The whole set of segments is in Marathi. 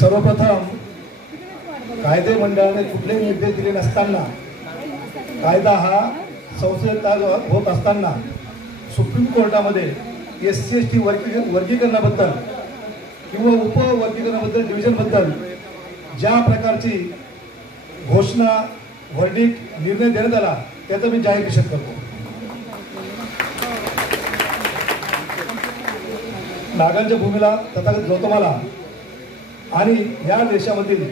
सर्वप्रथम कायदे मंडळाने कुठलेही निर्देश दिले नसताना, कायदा हा संसदेत होत असताना सुप्रीम कोर्टामध्ये SC/ST वर्गीकरणाबद्दल किंवा उपवर्गीकरणाबद्दल डिव्हिजनबद्दल ज्या प्रकारची घोषणा वर्डिक्ट निर्णय देण्यात आला त्याचा मी जाहीर निषेध करतो. नागांच्या भूमीला तथागत गौतमाला आणि या देशामधील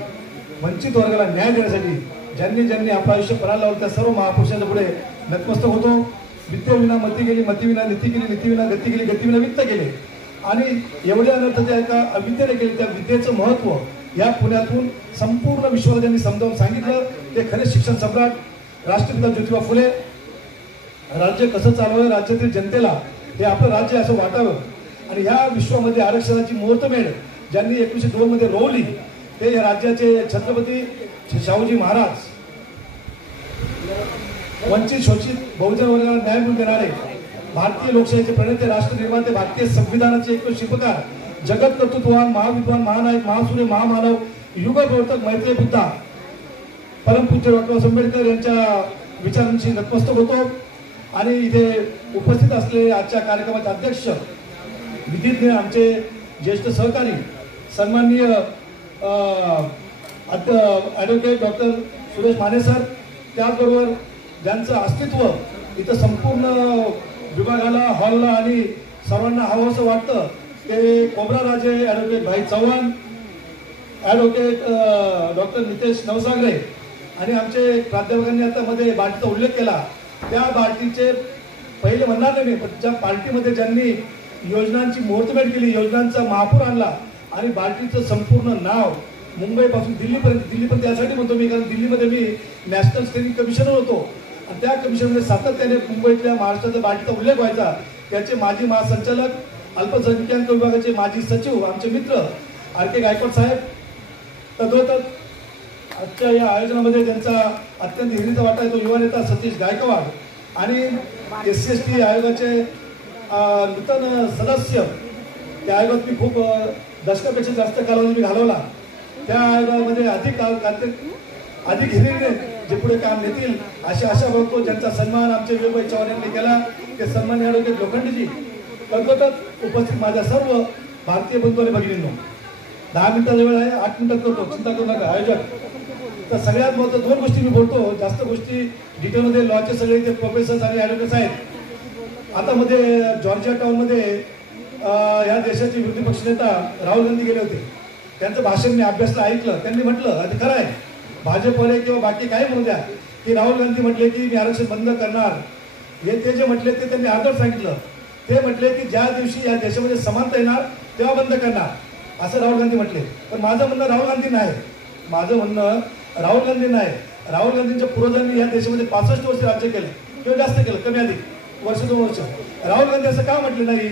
वंचित वर्गाला न्याय देण्यासाठी ज्यांनी ज्यांनी आपलं आयुष्य पणाला लावलं त्या सर्व महापुरुषांच्या पुढे नतमस्तक होतो. विद्येविना मती केली, मतीविना नीती केली, नीतीविना गती केली, गतीविना वित्त केले आणि एवढे अनर्थ त्या एका अविद्येने केले. त्या विद्येचं महत्त्व या पुण्यातून संपूर्ण विश्वाला ज्यांनी समजावून सांगितलं ते खरे शिक्षण सम्राट राष्ट्रपिता ज्योतिबा फुले. राज्य कसं चालवावं, राज्यातील जनतेला हे आपलं राज्य असं वाटावं आणि ह्या विश्वामध्ये आरक्षणाची मुहूर्तमेढ ज्यांनी 1902 मध्ये रोवली ते या राज्याचे छत्रपती शाहूजी महाराज. वंचित शोषित बहुजन वर्गाला न्याय मिळवून देणारे भारतीय लोकशाहीचे प्रणेते, राष्ट्र निर्माते, भारतीय संविधानाचे एक शिल्पकार, जगत कर्तृत्ववान, महाविद्वान, महानायक, महासूर्य, महामानव, युग प्रवर्तक मैत्रेय बुद्धा परमपूज्य डॉक्टर आंबेडकर यांच्या विचारांशी नतमस्तक होतो. आणि इथे उपस्थित असलेले आजच्या कार्यक्रमाचे अध्यक्ष, विधिज्ञ, आमचे ज्येष्ठ सहकारी सन्माननीय advocate doctor Suresh Mane sir, त्याचबरोबर ज्यांचं अस्तित्व इथं संपूर्ण विभागाला, हॉलला आणि सर्वांना हवंसं वाटतं ते कोबराराजे ॲडव्होकेट भाई चव्हाण, ॲडव्होकेट डॉक्टर नितेश नवसागरे आणि आमचे प्राध्यापकांनी आता मध्ये बार्टीचा उल्लेख केला. त्या बार्टीचे पहिले म्हणणार नाही, पण ज्या पार्टीमध्ये ज्यांनी योजनांची मुहूर्तमेढ केली, योजनांचा महापूर आणला आणि बार्टीचं संपूर्ण नाव मुंबईपासून दिल्लीपर्यंत यासाठी म्हणतो मी कारण दिल्लीमध्ये मी नॅशनल स्क्रीनिंग कमिशनर होतो आणि त्या कमिशनमध्ये सातत्याने मुंबईतल्या महाराष्ट्राचा बार्टीचा उल्लेख व्हायचा. त्याचे माजी महासंचालक, अल्पसंख्याक विभागाचे माजी सचिव, आमचे मित्र RK गायकवाड साहेब. तद्वतच आजच्या या आयोजनामध्ये त्यांचा अत्यंत हिरीचा वाटा आहे तो युवा नेता सतीश गायकवाड आणि SC/ST आयोगाचे नूतन सदस्य. त्या आयोगात मी खूप दशकापेक्षा जास्त कालावधी मी घालवला. त्या आयोगामध्ये अधिक हिरीने जे पुढे काम नेतील अशी आशा बघतो, ज्यांचा सन्मान आमचे विवेकभाई चव्हाण यांनी केला ते सन्माननीय ॲडव्होकेट लोखंडेजी. तद्वतच उपस्थित माझ्या सर्व भारतीय बंधू आणि भगिनींनो, 10 मिनिटाचा वेळ आहे, 8 मिनिटात करतो, चिंता करू नका आयोजक. तर सगळ्यात महत्त्वाचं 2 गोष्टी मी बोलतो, जास्त गोष्टी डिटेलमध्ये लॉचे सगळे ते प्रोफेसर्स आणि ॲडव्होकेट्स आहेत. आता मध्ये जॉर्जिया टाउनमध्ये या देशाचे विरोधी पक्षनेता राहुल गांधी गेले होते. त्यांचं भाषण मी अभ्यासला ऐकलं. त्यांनी म्हटलं, आता खरं आहे भाजपवाले किंवा बाकी काही म्हणू द्या, की राहुल गांधी म्हटले की मी आरक्षण बंद करणार. हे ते जे म्हटले ते त्यांनी अर्धवट सांगितलं. ते म्हटले की ज्या दिवशी या देशामध्ये समानता येणार तेव्हा बंद करणार, असं राहुल गांधी म्हटले. पण माझं म्हणणं राहुल गांधी नाही, माझं म्हणणं राहुल गांधी नाही. राहुल गांधींच्या पूर्वजांनी या देशामध्ये 65 वर्ष राज्य केलं किंवा जास्त केलं, कमी अधिक वर्ष 2 वर्ष. राहुल गांधी असं का म्हटले नाही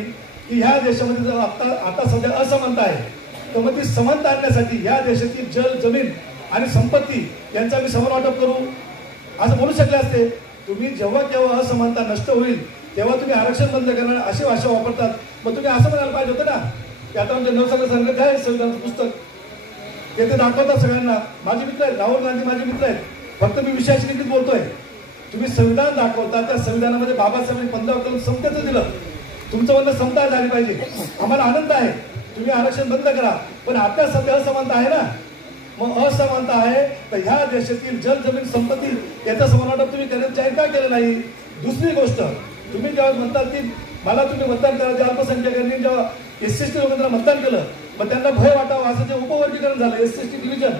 की ह्या देशामध्ये जर आता सध्या असमानता आहे तर मग ती समानता आणण्यासाठी ह्या देशातील जल, जमीन आणि संपत्ती यांचा आम्ही समान वाटप करू, असं बोलू शकले असते. तुम्ही जेव्हा केव्हा असमानता नष्ट होईल तेव्हा तुम्ही आरक्षण बंद करणार अशी भाषा वापरतात. मग तुम्ही असं म्हणायला पाहिजे होतं ना की आता आमच्या नवसागर सांगत आहे संविधानाचं पुस्तक ते दाखवतात सगळ्यांना. माझे मित्र आहेत, राहुल गांधी माझे मित्र आहेत, फक्त मी विषयाशी निगडीत बोलतोय. तुम्ही संविधान दाखवता, त्या संविधानामध्ये बाबासाहेबांनी 15 कलम समतेचं दिलं. तुमचं म्हणणं समता झाली पाहिजे, आम्हाला आनंद आहे, तुम्ही आरक्षण बंद करा. पण आता सध्या असमानता आहे ना, मग असमानता आहे तर ह्या देशातील जल, जमीन, संपत्ती याचा समान वाटप तुम्ही करण्यात जाहीर का केलं नाही. दुसरी गोष्ट, तुम्ही जेव्हा म्हणतात की मला तुम्ही मतदान करा, ज्या अल्पसंख्याकांनी जेव्हा SC/ST लोकांना मतदान केलं मग त्यांना भय वाटावं असं जे उपवर्गीकरण झालं SC/ST डिव्हिजन,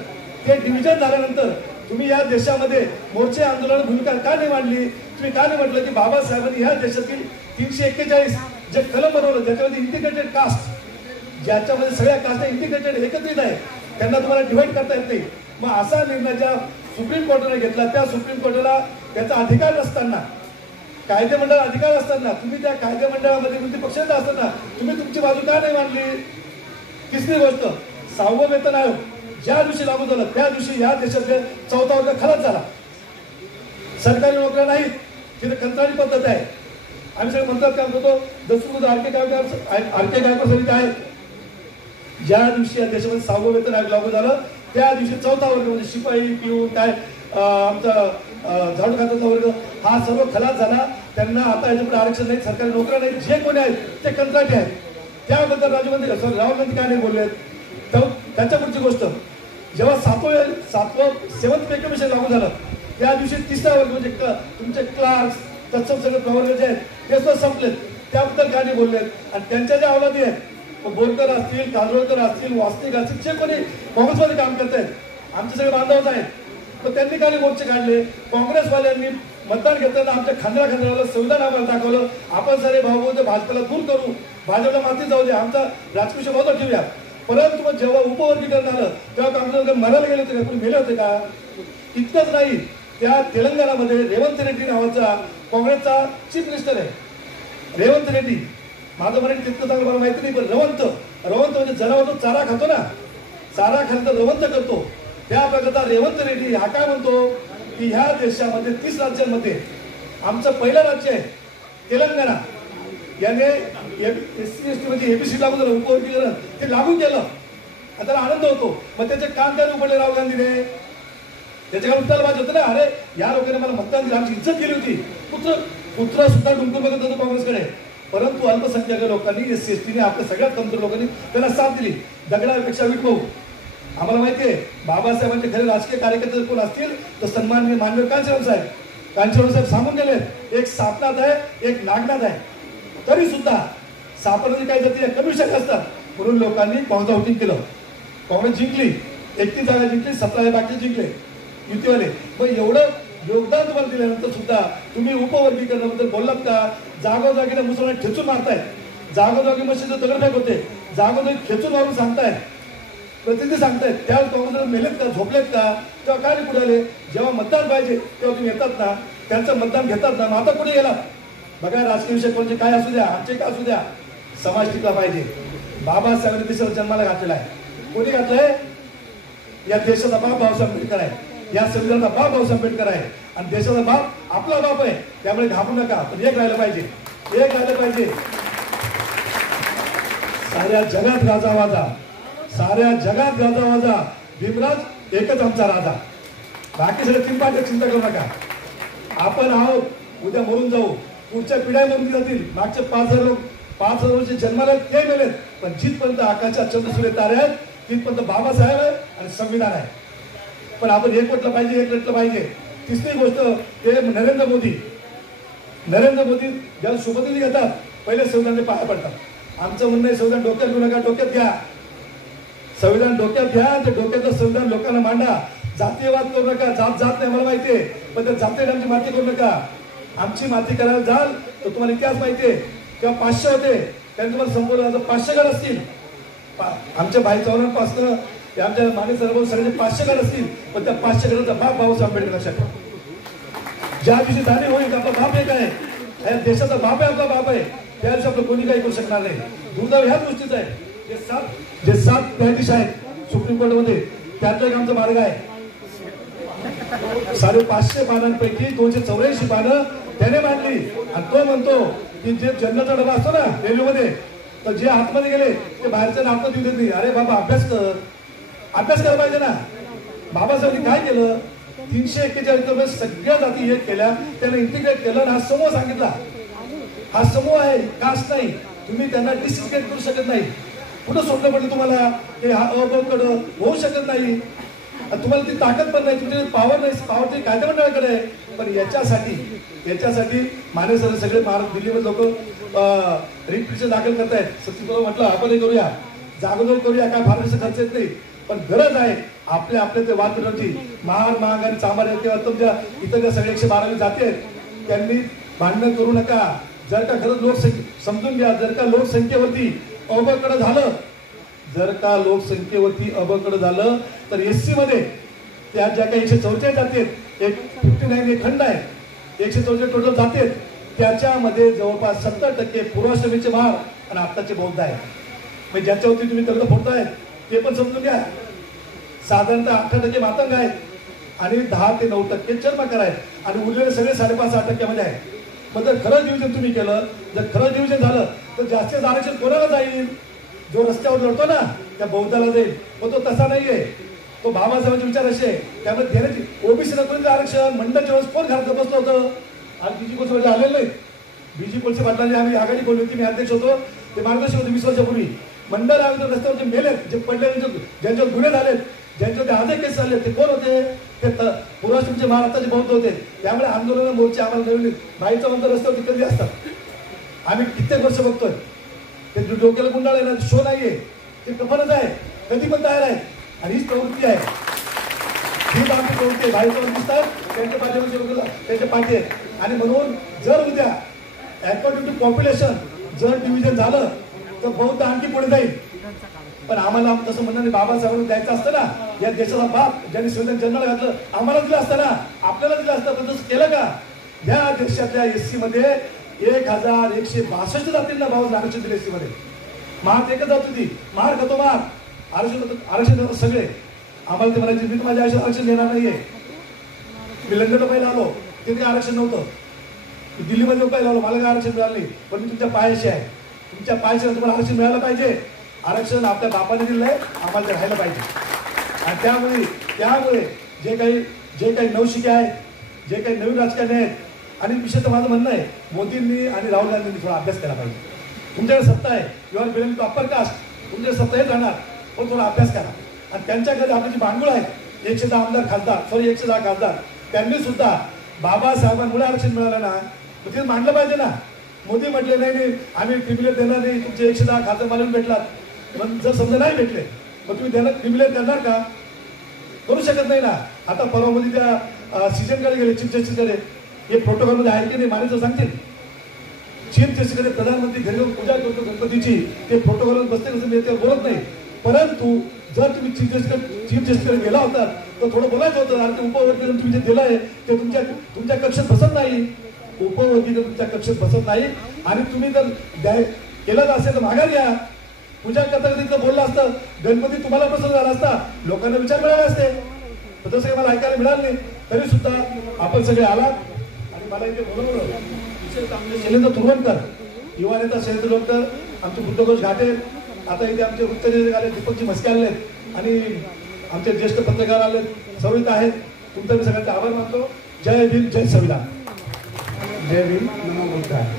ते डिव्हिजन झाल्यानंतर तुम्ही या देशामध्ये मोर्चे, आंदोलन, भूमिका का नाही मांडली. तुम्ही का नाही म्हटलं की बाबासाहेबांनी ह्या देशातील 341 जे कलम बनवलं त्याच्यामध्ये इंटिग्रेटेड कास्ट, ज्याच्यामध्ये सगळ्या कास्ट इंटिग्रेटेड एकत्रित आहे, त्यांना तुम्हाला डिवाइड करता येत नाही. मग असा निर्णय ज्या सुप्रीम कोर्टाने घेतला, त्या सुप्रीम कोर्टाला त्याचा अधिकार नसताना, कायदे मंडळ अधिकार असताना तुम्ही त्या कायदे मंडळामध्ये विरोधी पक्षाचा असताना तुम्ही तुमची बाजू का नाही मांडली. तिसरी गोष्ट, 6वं वेतन आयोग ज्या दिवशी लागू झालं त्या दिवशी या देशातले 4था वर्ग खलास झाला. सरकारी नोकऱ्या नाहीत, तिथे कंत्राटी पद्धत आहे. आम्ही सगळे म्हणतात काम करतो, दसरूद RK गायकवाड समिती आहे, ज्या दिवशी या देशामध्ये 6वं वेतन आयोग लागू झालं त्या दिवशी 4था वर्ग म्हणजे शिपाई पिऊन काय आमचा झाडू खात्याचा वर्ग हा सर्व खलास झाला. त्यांना आता याच्यापुढे आरक्षण नाही, सरकारी नोकऱ्या नाही, जे कोणी आहेत ते कंत्राटी आहेत. त्याबद्दल राहुल गांधी काय नाही बोलले. तर त्याच्या पुढची गोष्ट जेव्हा 7th पे कमिशन लागू झालं त्या दिवशी 3रा वर्ग म्हणजे तुमचे क्लार्क्स तत्सम सगळे प्रवर्ग जे आहेत ते सुद्धा संपलेत. त्याबद्दल काय नाही बोललेत. आणि त्यांच्या ज्या अवलादी आहेत बोरकर असतील, काजोळकर असतील, वास्तविक असतील, जे कोणी काँग्रेसमध्ये काम करत आहेत आमचे सगळे बांधवच आहेत. तर त्यांनी काय मोर्चे काढले. काँग्रेसवाल्यांनी मतदान घेताना आमच्या खांद्याला संविधान आम्हाला दाखवलं. आपण सारे भाऊ भाजपला दूर करू, भाजपला माती जाऊ दे, आमचा राजकीय बाजूला ठेवूया. परंतु मग जेव्हा उपवर्गीकरण आलं तेव्हा काँग्रेस मरायला गेले होते का, कोणी मेले होते का? इतकंच नाही, त्या तेलंगणामध्ये रेवंत रेड्डी नावाचा काँग्रेसचा चीफ मिनिस्टर आहे. रेवंत रेड्डी, माझं मराठी तितकं चांगलं मला माहिती नाही, पण रवंत म्हणजे जनावर तो चारा खातो ना, चारा खायला रवंत करतो. त्या प्रकारचा रेवंत रेड्डी हा काय म्हणतो की ह्या देशामध्ये 30 राज्यांमध्ये आमचं पहिलं राज्य आहे तेलंगणा. याने SC ST म्हणजे एबीसी लागू झालं, उपवर्गीकरण ते लागू केलं. आता त्याला आनंद होतो. मग त्याचे काम काय उघडले राहुल गांधीने? त्याच्या काय उत्तर पाहिजे होतं ना, अरे या लोकांनी मला मतदान दिलं, आमची इज्जत केली होती. पुत्र सुद्धा डुंकून बघत होतो काँग्रेसकडे. परंतु अल्पसंख्याक लोकांनी SC ST ने आपल्या सगळ्यात कमजोर लोकांनी त्यांना साथ दिली. दगडापेक्षा वीट भाऊ. आम्हाला माहिती आहे बाबासाहेबांचे खरे राजकीय कार्यकर्ते कोण असतील तर सन्माननीय माननीय कांचीराम साहेब सांगून गेले, एक सापनाथ आहे एक नागनाथ आहे. तरी सुद्धा सापडण्याची काही जाती कमी असतात म्हणून लोकांनी काँग्रेस वोटिंग केलं. काँग्रेस जिंकली, 31 जागा जिंकली, 17 बाकी जिंकले युतीवाले. मग एवढं योगदान तुम्हाला दिल्यानंतर सुद्धा तुम्ही उपवर्गीकरणाबद्दल बोललात का? जागोजागीने मुसलमान ठेचून मारताय, जागोजागी मशीनचं दगडफेक होते, जागोजागी खेचून मारून सांगताय, प्रतिनिधी सांगतायत. त्या काँग्रेसला मेलेत का, झोपलेत का? तेव्हा काय पुढे आले? जेव्हा मतदान पाहिजे तेव्हा तुम्ही येतात ना, त्यांचं मतदान घेतात ना. मग आता कुठे गेला? बघा राजकीय विषय कोणते काय असू द्या, आमचे काय असू द्या, समाज टिकला पाहिजे. बाबासाहेबांनी देशाला जन्माला घातलेला आहे. कोणी घातलंय? या देशाचा बाप बाबासाहेब आंबेडकर आहे, या संविधानाचा बाप बाबासाहेब आंबेडकर आहे आणि देशाचा बाप आपला बाप आहे. त्यामुळे घाबरू नका, पण एक राहिलं पाहिजे, एक राहिलं पाहिजे. साऱ्या जगात गाजावाजा, साऱ्या जगात गाजावाजा, भीमराज एकच आमचा राजा. बाकी सगळे चिंता करू नका. आपण आहोत, उद्या मरून जाऊ, पुढच्या पिढ्या मरून जातील. मागचे 5,000 वर्ष जन्माला ते मेलेत, पण जिथपर्यंत आकाशात चंद्रसूर्य तारे आहेत तिथपर्यंत बाबासाहेब आहे आणि संविधान आहे. पण आपण एक म्हटलं पाहिजे, एक म्हटलं पाहिजे. तिसरी गोष्ट ते नरेंद्र मोदी ज्या शपथविधी घेतात पहिले संविधानाने पाया पडतात. आमचं म्हणणं आहे संविधान डोक्यात घेऊ नका, डोक्यात घ्या. संविधान डोक्यात घ्या, ते डोक्यातलं संविधान लोकांना मांडा. जातीयवाद करू नका, जात नाही मला माहितीये, पण त्या जातीय आमची माती करू नका. आमची माती करायला जाल तर तुम्हाला इतिहास माहितीये, तेव्हा 500 होते, त्यांनी तुम्हाला संपवलं 500 गड असतील. आमच्या भाई चव्हाणांपासून आमच्या माने सरबत सगळे 500 गड असतील, पण त्या 500 गडाचा बाप बाबासाहेब आंबेडकर लक्षात ठेवा. ज्या दिवशी जाणीव होईल आपला बाप एक आहे, या देशाचा बाप आहे, आपला बाप आहे, त्या दिवशी आपलं कोणी काही करू शकणार नाही. दुर्दैव ह्याच गोष्टीच आहे. जे सात न्यायाधीश आहेत सुप्रीम कोर्टमध्ये त्यातला एक आमचा मार्ग आहे. 550 पानांपैकी 284 पानं त्याने मांडली आणि तो म्हणतो की जे जन्नचा डबा असतो ना रेल्वेमध्ये, तर जे आतमध्ये गेले ते बाहेरच्या नातं देऊ देत नाही. अरे बाबा अभ्यास करायला पाहिजे ना. बाबासाहेबांनी काय केलं? 341 सगळ्या जाती एक केल्या, त्याने इंटिग्रेट केलं आणि हा समूह सांगितला. हा समूह आहे, कास्ट नाही. तुम्ही त्यांना डिसिग्रेट करू शकत नाही. कुठं सोडलं पडलं तुम्हाला? ते हा अबकडं होऊ शकत नाही. तुम्हाला ती ताकद पण नाही, तुमची पॉवर नाही. पॉवर ती कायदेमंडळाकडे आहे. पण याच्यासाठी माने सर सगळे दिल्लीमध्ये लोक रिट पिटिशन दाखल करतायत. सचिन म्हटलं आपण करूया, जागोजाग करूया, काय फार खर्च येत नाही. पण गरज आहे आपल्या ते वाद मिटवण्याची. महार महाग आणि चांभार किंवा तुमच्या इतर ज्या सगळे 112 जाती आहेत त्यांनी भांडणं करू नका. जर का खरंच लोकसंख्या समजून घ्या, जर का लोकसंख्येवरती अबकडं झालं, तर SC मध्ये त्या ज्या काही 144 जाती आहेत, एक 59 एक खंड आहे, 144 टोटल जाती आहेत, त्याच्यामध्ये जवळपास 70% पूर्वाश्रमीचे महार आणि आत्ताचे बौद्ध आहेत. म्हणजे ज्याच्यावरती तुम्ही तर्क फोडताय ते पण समजून घ्या. साधारणतः 18% मातंग आहेत आणि 10 ते 9% चर्मकार आहेत आणि उरलेले सगळे 5.5-6% मध्ये आहेत. मग जर खरं डिव्हिजन तुम्ही केलं, जर खरं डिव्हिजन झालं तर जास्तीत आरक्षण कोणाला जाईल? जो रस्त्यावर लढतो ना त्या बौद्धाला जाईल, पण तो तसा नाहीये. तो बाबासाहेबांचे विचार असे त्यामध्ये घेण्याची ओबीसीला कोणी आरक्षण मंडळाच्या वेळेस कोण घरात बसलं होतं. आज बीजी कोळसे आलेलं नाही. बीजी कोळसे पाटलांनी आम्ही आघाडी बोलली होती, मी अध्यक्ष होतो, ते मार्गदर्शक होते 20 वर्षापूर्वी. मंडळ आयोजित रस्त्यावर जे मेले, जे पडले, ज्यांच्यावर गुन्हे झालेत, ज्यांच्यावर ते आजही केस झाले, ते कोण होते? ते पूर्वाश्रमचे महाराष्ट्राचे बौद्ध होते. त्यामुळे आंदोलन मोर्चे आम्हाला नवीन बाईचा मंत्र रस्त्यावरती कधी असतात. आम्ही कित्येक वर्ष बघतोय. ते डोक्याला गुंडाळ आहे ना, शो नाहीये, ते कफनच आहे, कधी पण तयार आहे. आणि हीच प्रवृत्ती आहे, हीच आमची प्रवृत्ती आहे. बाईचं दिसतात त्यांच्या पाठीमध्ये त्यांच्या पाठी आहेत. आणि म्हणून जर उद्या अकॉर्डिंग टू पॉप्युलेशन जर डिव्हिजन झालं तर बौद्ध आणखी पुढे जाईल. पण आम्हाला तसं म्हणणं नाही, बाबासाहेबांना द्यायचं असतं ना, या देशाचा बाप ज्यांनी संविधान जन्माला घातलं आम्हाला दिलं असतं ना, आपल्याला दिलं असतं. पण तसं केलं का? या देशातल्या एससी मध्ये 1162 जातींना बाबा आरक्षण दिले. एससी मध्ये महार एकच जात होती, महार खातो महार, आरक्षण देतात सगळे. आम्हाला ते म्हणायचे मी तर माझ्या आयुष्यात आरक्षण देणार नाहीये. मी लंडनला पहिला आलो, तिथे आरक्षण नव्हतं. दिल्लीमध्ये पहिला आलो, मला काय आरक्षण मिळालं नाही. पण मी तुमच्या पायाशी आहे, तुमच्या पायाशी तुम्हाला आरक्षण मिळालं पाहिजे. आरक्षण आपल्या बापाने दिलंय, आम्हाला ते राहायला पाहिजे. आणि त्यामुळे जे काही नवशिके आहेत, जे काही नवीन राजकारणी आहेत, आणि विशेषतः माझं म्हणणं आहे मोदींनी आणि राहुल गांधींनी थोडा अभ्यास केला पाहिजे. तुमच्याकडे सत्ता आहे, you are belong to upper caste, तुमच्याकडे सत्ता येत राहणार, पण थोडा अभ्यास करा. आणि त्यांच्याकडे आपली जी भांडवल आहेत, 110 आमदार खासदार, 110 खासदार, त्यांनी सुद्धा बाबासाहेबांमुळे आरक्षण मिळालं ना, तर ते मांडलं पाहिजे ना. मोदी म्हटले नाही आम्ही क्रिमिलेट देणार नाही, तुमचे 110 खासदार मला भेटलात. पण जर समजा नाही भेटले मग तुम्ही त्यांना क्रिमिलेट करणार का? करू शकत नाही ना. आता परवामध्ये त्या सीजनकडे गेले, चीफ जस्टिसकडे, हे प्रोटोकॉलमध्ये आहे की नाही मानायचं सांगतील. चीफ जस्टिसकडे प्रधानमंत्री घरी जाऊन पूजा करतो गणपतीची, ते प्रोटोकॉल बसते कसं मी ते बोलत नाही. परंतु जर तुम्ही चीफ जस्टिसकडे गेला होता तर थोडं बोलायचं होतं. आणि ते उपवर्गीकरण तुम्ही जे दिलं आहे ते तुमच्या कक्षेत बसत नाही. उपवर्गीकरण तुमच्या कक्षेत बसत नाही. आणि तुम्ही जर केलं असेल तर माघार घ्या. पूजा करता कधी बोललं असतं, गणपती तुम्हाला प्रसन्न झाला असता, लोकांना विचार मिळाले असते. तसं काही मला ऐकायला मिळालं नाही. तरी सुद्धा आपण सगळे आलात आणि मला इथे बोलवलं. विशेष आमचे शैलेंद्र तुरवणकर, युवा नेता शैलेंद्र तुरवणकर, आमचे बुद्धघोष घाटे, आता इथे आमचे वृत्तनिवेदक आले, दीपकजी म्हस्के आले, आणि आमचे ज्येष्ठ पत्रकार आले, सर्व इथं आहेत. तुमचा मी सगळ्यांचे आभार मानतो. जय भीम, जय संविधान. जय भीम, नमो बुद्धाय.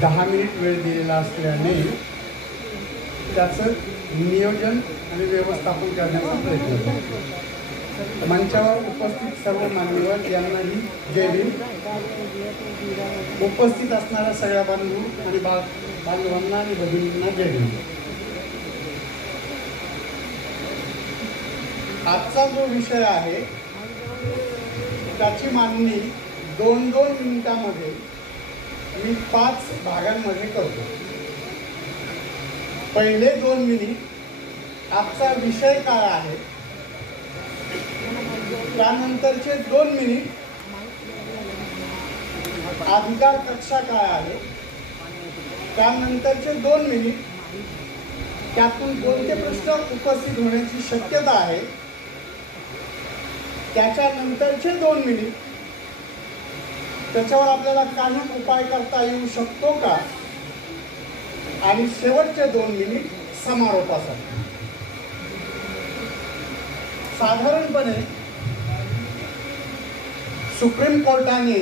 10 मिनिट वेळ दिलेला असल्याने त्याचं नियोजन आणि व्यवस्थापन करण्याचा प्रयत्न करतो. मंचावर उपस्थित सर्व मान्यवर यांनाही जय भीम. उपस्थित असणाऱ्या सगळ्या बांधव आणि बांधवांना आणि भगिनींना जय भीम. आजचा जो विषय आहे त्याची मांडणी 2-2 मिनिटांमध्ये मी 5 भागांमध्ये करतो. पहिले 2 मिनिट आजचा विषय काय आहे, त्यानंतरचे 2 मिनिट अधिकार कक्षा काय आहे, त्यानंतरचे 2 मिनिट त्यातून कोणते प्रश्न उपस्थित होण्याची शक्यता आहे, त्याच्यानंतरचे 2 मिनिट त्याच्यावर आपल्याला काही उपाय करता येऊ शकतो का, आणि शेवटचे 2 मिनिट समारोपासाठी. साधारणपणे सुप्रीम कोर्टाने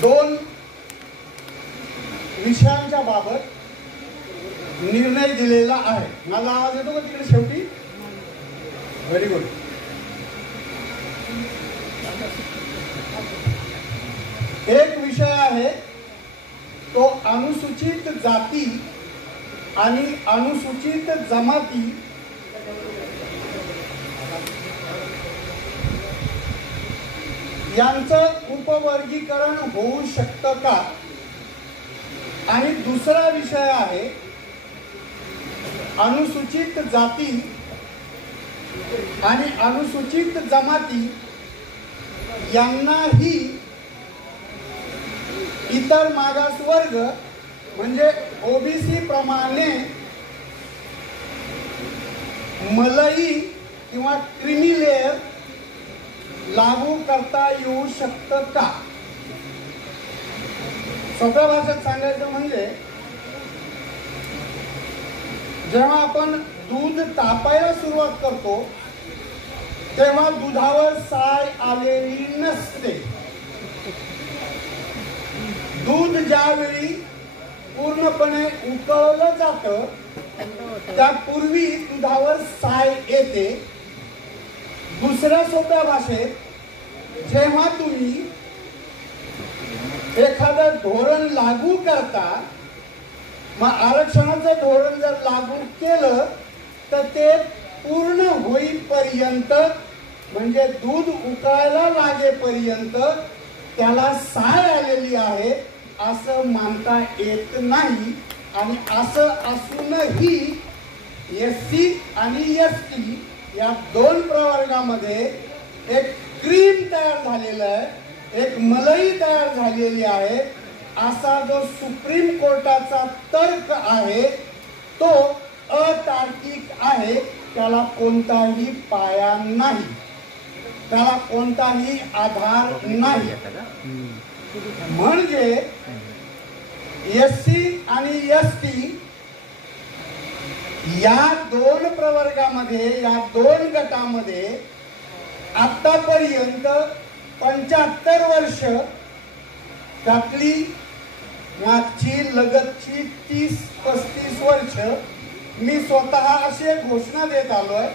2 विषयांच्या बाबत निर्णय दिलेला आहे. माझा आवाज येतो का तिकडे शेवटी? Very good. एक विषय आहे तो अनुसूचित जाती आणि अनुसूचित जमाती यांचं उपवर्गीकरण होऊ शकतं का, आणि दुसरा विषय आहे अनुसूचित जाती आणि अनुसूचित जमाती यांनाही इतर मागासवर्ग म्हणजे ओबीसी प्रमाणे मलई किंवा क्रीमी लेयर लागू करता येऊ शकतं का. सोप्या भाषेत सांगायचं म्हणजे जेव्हा आपण दूध तापायला सुरुवात करतो तेव्हा दुधावर साय आलेली नसते. दूध ज्यावेळी पूर्णपणे उकळलं जातं त्यापूर्वी दुधावर साय येते. दुसऱ्या सोप्या भाषेत जेव्हा तुम्ही एखादं धोरण लागू करता, मग आरक्षणाचं धोरण जर लागू केलं तर ते पूर्ण होईपर्यंत म्हणजे दूध उकळायला लागेपर्यंत त्याला साय आलेली आहे असं मानता येत नाही. आणि असं असूनही SC आणि ST या दोन प्रवर्गामध्ये एक क्रीम तयार झालेलं आहे, एक मलाई तयार झालेली आहे. असा जो सुप्रीम कोर्टाचा तर्क आहे तो अतार्किक आहे. त्याला कोणताही पाया नाही, त्याला कोणताही आधार नाही. म्हणजे SC आणि ST या दोन प्रवर्गामध्ये, या दोन गटामध्ये आतापर्यंत 75 वर्ष, त्यातली मागची लगतची 30-35 वर्ष मी स्वतः अशी एक घोषणा देत आलोय,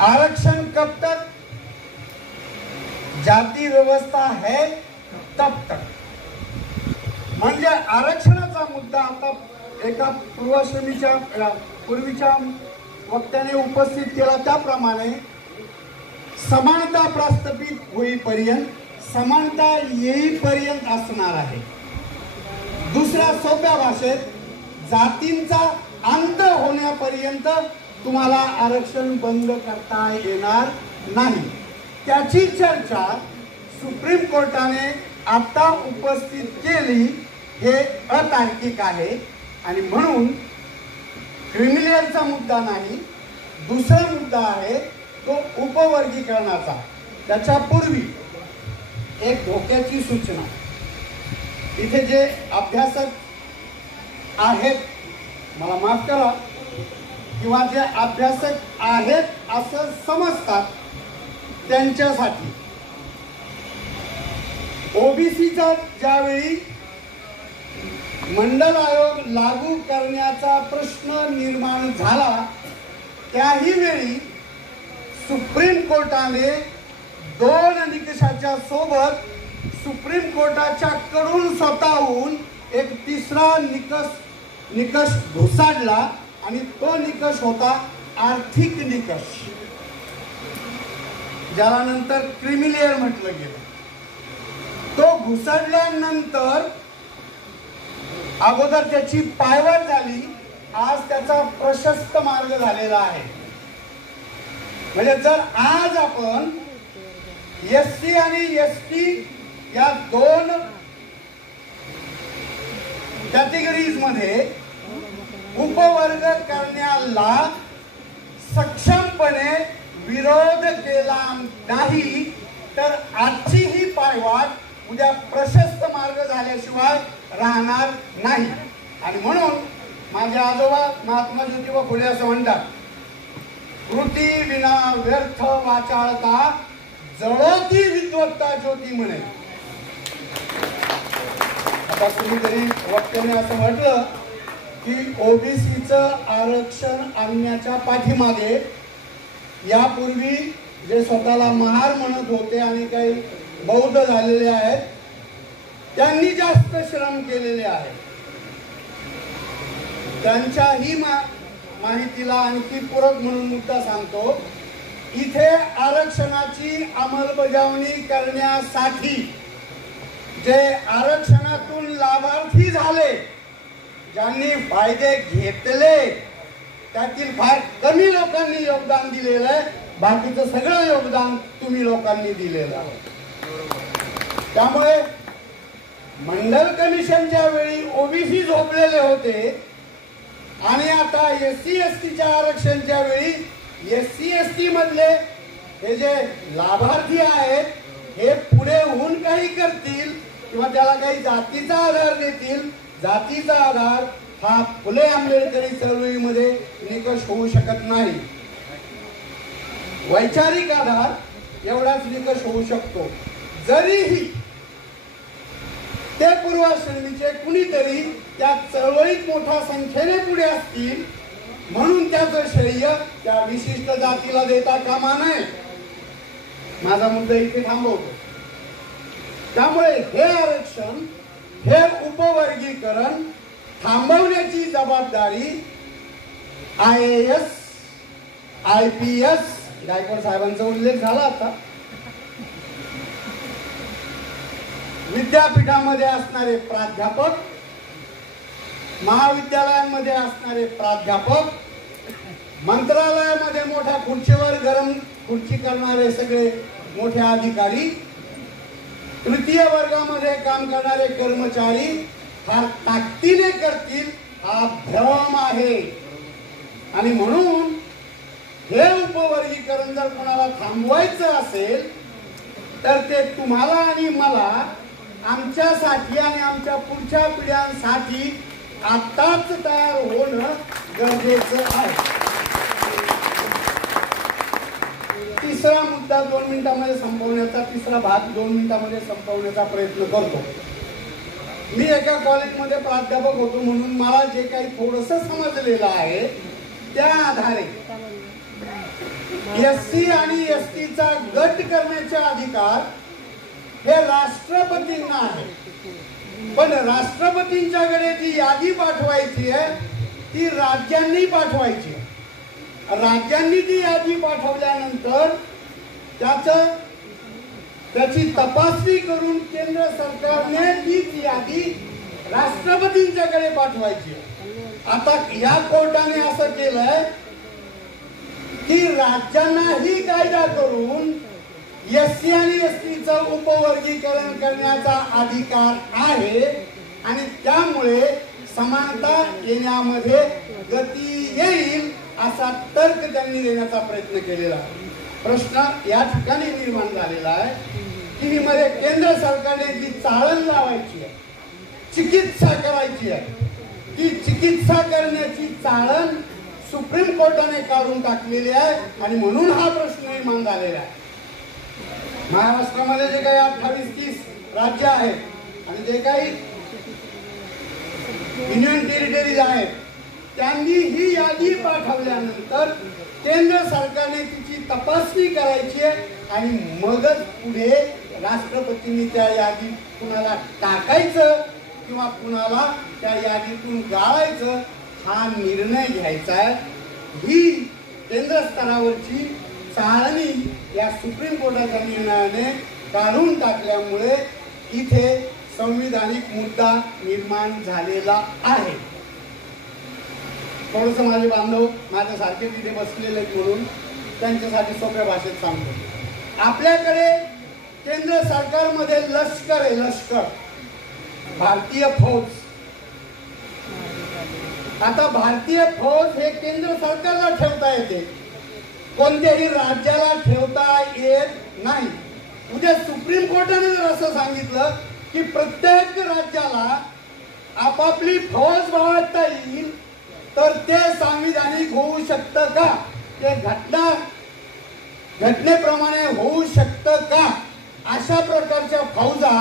आरक्षण कब तक, जाती व्यवस्था है तब तक. म्हणजे आरक्षणाचा मुद्दा आता एका पूर्वीच्या वक्त्याने उपस्थित केला त्याप्रमाणे समानता प्रस्थापित होईपर्यंत, समानता येईपर्यंत असणार आहे. दुसऱ्या सोप्या भाषेत जातींचा अंत होण्यापर्यंत तुम्हाला आरक्षण बंद करता येणार नाही. त्याची चर्चा सुप्रीम कोर्टाने आता उपस्थित केली. हे अतार्किक आहे आणि म्हणून क्रिमिनलचा मुद्दा नाही, दुसरा मुद्दा आहे तो उपवर्गीकरणाचा. त्याच्यापूर्वी एक धोक्याची सूचना. इथे जे अभ्यासक आहेत, मला माफ करा, किंवा जे अभ्यासक आहेत असं समजतात त्यांच्यासाठी ओबीसीचा ज्यावेळी मंडल आयोग लागू करण्याचा प्रश्न निर्माण झाला त्याही वेळी सुप्रीम कोर्टाने दोन निकषाच्या सोबत सुप्रीम कोर्टाच्या कडून स्वतःहून एक तिसरा निकष घुसाडला आणि तो निकष होता आर्थिक निकष, ज्याला नंतर क्रिमिलेअर म्हटलं गेलं. तो घुसडल्यानंतर अगोदर त्याची पायवाट झाली, आज त्याचा प्रशस्त मार्ग झालेला आहे. म्हणजे जर आज आपण SC आणि ST या दोन कॅटेगरीज मध्ये उपवर्ग करण्याला सक्षमपणे विरोध केला नाही तर आजची ही पायवाट उद्या प्रशस्त मार्ग झाल्याशिवाय राहणार नाही. आणि म्हणून माझे आजोबा महात्मा ज्योतिबा फुले असं म्हणतात, कृती विना व्यर्थ वाचाळता जळती विद्वत्ता ज्योती म्हणे. आता कुणीतरी वक्त्याने असं म्हटलं की ओबीसीचं आरक्षण आणण्याच्या पाठीमागे यापूर्वी जे स्वतःला महार म्हणत होते आणि काही बौद्ध झालेले आहेत त्यांनी जास्त श्रम केलेले आहेत. त्यांच्याही माहितीला आणखी पूरक म्हणून मुद्दा सांगतो. इथे आरक्षणाची अंमलबजावणी करण्यासाठी जे आरक्षणातून लाभार्थी झाले, ज्यांनी फायदे घेतले, त्यातील फार कमी लोकांनी योगदान दिलेलं आहे. बाकीचं सगळं योगदान तुम्ही लोकांनी दिलेलं आहे. त्यामुळे मंडल कमिशनच्या वेळी ओबीसी झोपलेले होते आणि आता SC STच्या आरक्षणच्या वेळी SC ST मधले हे जे लाभार्थी आहेत हे पुढे होऊन काही करतील किंवा त्याला काही जातीचा आधार देतील. जातीचा आधार हा फुले आंबेडकरी चळवळीमध्ये निकष होऊ शकत नाही. वैचारिक आधार एवढाच निकष होऊ शकतो. जरीही ते पूर्वाश्रमीचे कुणीतरी त्या चळवळीत मोठ्या संख्येने पुढे असतील म्हणून त्याचं श्रेय त्या विशिष्ट जातीला देता कामा नये. माझा मुद्दा इथे थांबवतो. त्यामुळे हे आरक्षण, हे उपवर्गीकरण थांबवण्याची जबाबदारी IAS, IPS, गायकवाड साहेबांचा उल्लेख झाला आता, विद्यापीठामध्ये असणारे प्राध्यापक, महाविद्यालयांमध्ये असणारे प्राध्यापक, मंत्रालयामध्ये मोठ्या खुर्चीवर गरम खुर्ची करणारे सगळे मोठे अधिकारी, तृतीय वर्गामध्ये काम करणारे कर्मचारी फार ताकदीने करतील हा भ्रम आहे. आणि म्हणून हे उपवर्गीकरण जर कोणाला थांबवायचं असेल तर ते तुम्हाला आणि मला, आमच्यासाठी आणि आमच्या पुढच्या पिढ्यांसाठी आताच तयार होणं गरजेचं आहे. तिसरा मुद्दा 2 मिनिटांमध्ये संपवण्याचा, तिसरा भाग 2 मिनिटांमध्ये संपवण्याचा प्रयत्न करतो. मी एका कॉलेजमध्ये प्राध्यापक होतो म्हणून मला जे काही थोडंसं समजलेलं आहे त्या आधारे SC आणि STचा गट करण्याचे अधिकार हे राष्ट्रपतींना आहे. पण राष्ट्रपतींच्याकडे जी यादी पाठवायची आहे ती राज्यांनी पाठवायची आहे. राज्यांनी ती यादी पाठवल्यानंतर त्याची तपासणी करून केंद्र सरकारने तीच यादी राष्ट्रपतींच्याकडे पाठवायची आहे. आता या कोर्टाने असं केलंय की राज्यांनाही कायदा करून SC आणि STचं उपवर्गीकरण करण्याचा अधिकार आहे आणि त्यामुळे समानता येण्यामध्ये गती येईल असा तर्क त्यांनी देण्याचा प्रयत्न केलेला आहे. प्रश्न या ठिकाणी निर्माण झालेला आहे की मध्ये केंद्र सरकारने जी चाळण लावायची आहे, चिकित्सा करायची आहे, ती चिकित्सा करण्याची चाळण सुप्रीम कोर्टाने काढून टाकलेली आहे आणि म्हणून हा प्रश्न निर्माण झालेला आहे. महाराष्ट्रामध्ये जे काही 28-30 राज्य आहेत आणि जे काही युनियन टेरिटरीज आहेत त्यांनी ही यादी पाठवल्यानंतर केंद्र सरकारने तिची तपासणी करायची आहे आणि मगच पुढे राष्ट्रपतींनी त्या यादीत कुणाला टाकायचं किंवा कुणाला त्या यादीतून गाळायचं हा निर्णय घ्यायचा आहे. ही केंद्र स्तरावरची चाळणी या सुप्रीम कोर्टाच्या निर्णयाने काढून टाकल्यामुळे इथे संविधानिक मुद्दा निर्माण झालेला आहे. थोडस माझे बांधव माझ्यासारखे तिथे बसलेले आहेत म्हणून त्यांच्यासाठी सोप्या भाषेत सांगतो. आपल्याकडे केंद्र सरकारमध्ये लष्कर आहे, लष्कर, भारतीय फौज. आता भारतीय फौज हे केंद्र सरकारला ठेवता येते, कोणत्याही राज्याला ठेवता येत नाही. उद्या सुप्रीम कोर्टाने जर असं सांगितलं की प्रत्येक राज्याला आपापली फौज बाळगता येईल तर ते संविधानिक होऊ शकतं का? ते घटनेप्रमाणे होऊ शकतं का? अशा प्रकारच्या फौजा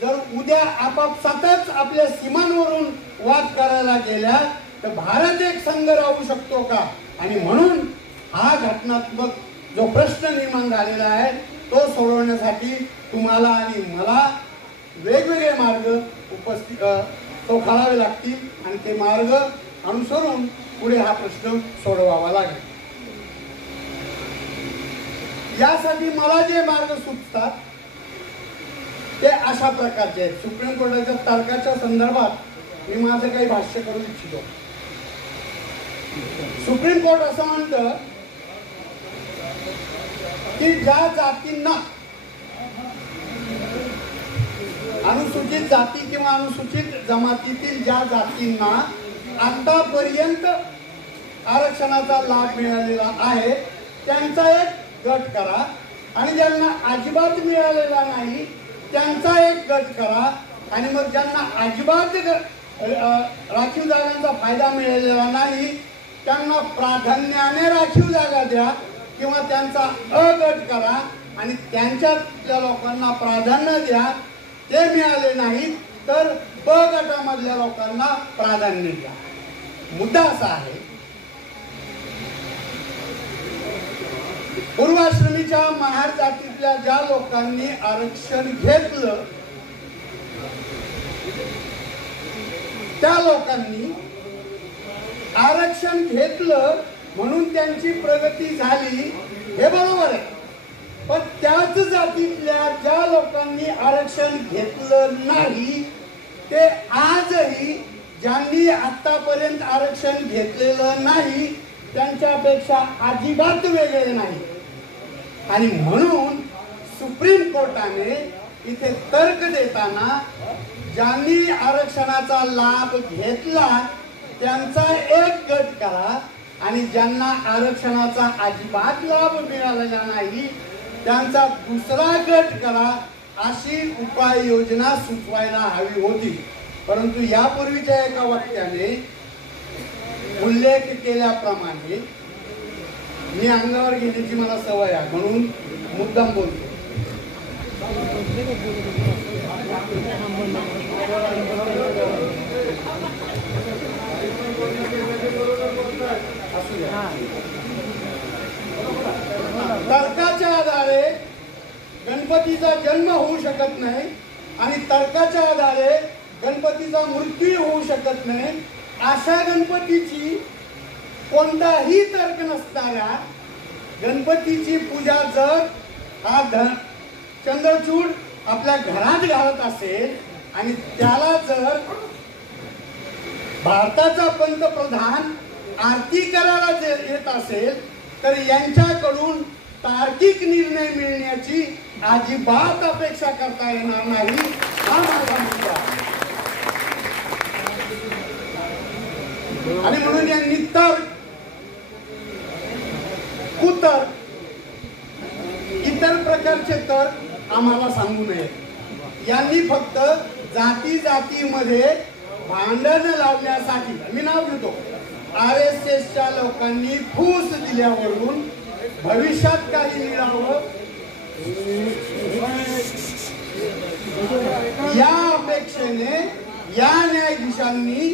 जर उद्या आपापसातच आपल्या सीमांवरून वाद करायला गेल्या तर भारत एक संघ राहू शकतो का? आणि म्हणून हा घटनात्मक जो प्रश्न निर्माण झालेला आहे तो सोडवण्यासाठी तुम्हाला आणि मला वेगवेगळे मार्ग काढावे लागतील आणि ते मार्ग अनुसरून पुढे हा प्रश्न सोडवावा लागेल. यासाठी मला जे मार्ग सुचतात ते अशा प्रकारचे आहेत. सुप्रीम कोर्टाच्या तर्काच्या संदर्भात मी माझं काही भाष्य करू इच्छितो. सुप्रीम कोर्ट असं म्हणतं की ज्या जातींना अनुसूचित जाती किंवा अनुसूचित जमातीतील ज्या जातींना आतापर्यंत आरक्षणाचा लाभ मिळालेला आहे त्यांचा एक गट करा आणि ज्यांना अजिबात मिळालेला नाही त्यांचा एक गट करा आणि मग ज्यांना अजिबात राखीव जागांचा फायदा मिळालेला नाही त्यांना प्राधान्याने राखीव जागा द्या किंवा त्यांचा अगट करा आणि त्यांच्यातल्या लोकांना प्राधान्य द्या. ते मिळाले नाही तर ब गटामधल्या लोकांना प्राधान्य द्या. मुद्दा असा आहे, पूर्वाश्रमीच्या महार जातीतल्या ज्या लोकांनी आरक्षण घेतलं त्या लोकांनी आरक्षण घेतलं म्हणून त्यांची प्रगती झाली हे बरोबर आहे. पण त्याच जातीतल्या ज्या लोकांनी आरक्षण घेतलं नाही ते आजही ज्यांनी आतापर्यंत आरक्षण घेतलेलं नाही त्यांच्यापेक्षा अजिबात वेगळे नाही. आणि म्हणून सुप्रीम कोर्टाने इथे तर्क देताना ज्यांनी आरक्षणाचा लाभ घेतला त्यांचा एक गट करा आणि ज्यांना आरक्षणाचा अजिबात लाभ मिळालेला नाही त्यांचा दुसरा गट करा अशी उपाययोजना सुचवायला हवी होती. परंतु यापूर्वीच्या एका वाक्याने उल्लेख केल्याप्रमाणे मी अंगावर घेण्याची मला सवय आहे म्हणून मुद्दाम बोलतो. तर्काच्या आधारे गणपतीचा जन्म होऊ शकत नाही आणि तर्काच्या आधारे गणपतीचा मृत्यू होऊ शकत नाही. अशा गणपतीची कोणताही तर्क नसणाऱ्या गणपतीची पूजा जर हा चंद्रचूड आपल्या घरात घालत असेल आणि त्याला जर भारताचा पंतप्रधान आरती करायला येत असेल तर यांच्याकडून तार्किक निर्णय मिळण्याची अजिबात अपेक्षा करता येणार नाही. हा माझा मुद्दा आणि म्हणून यांनी तर्क कुतर्क इतर प्रकारचे तर्क आम्हाला सांगू नये. यांनी फक्त जाती जातीमध्ये भांडण लावण्यासाठी मी नाव घेतो RSSच्या लोकांनी फूस दिल्यावरून भविष्यात काही मिळावं या अपेक्षेने या न्यायाधीशांनी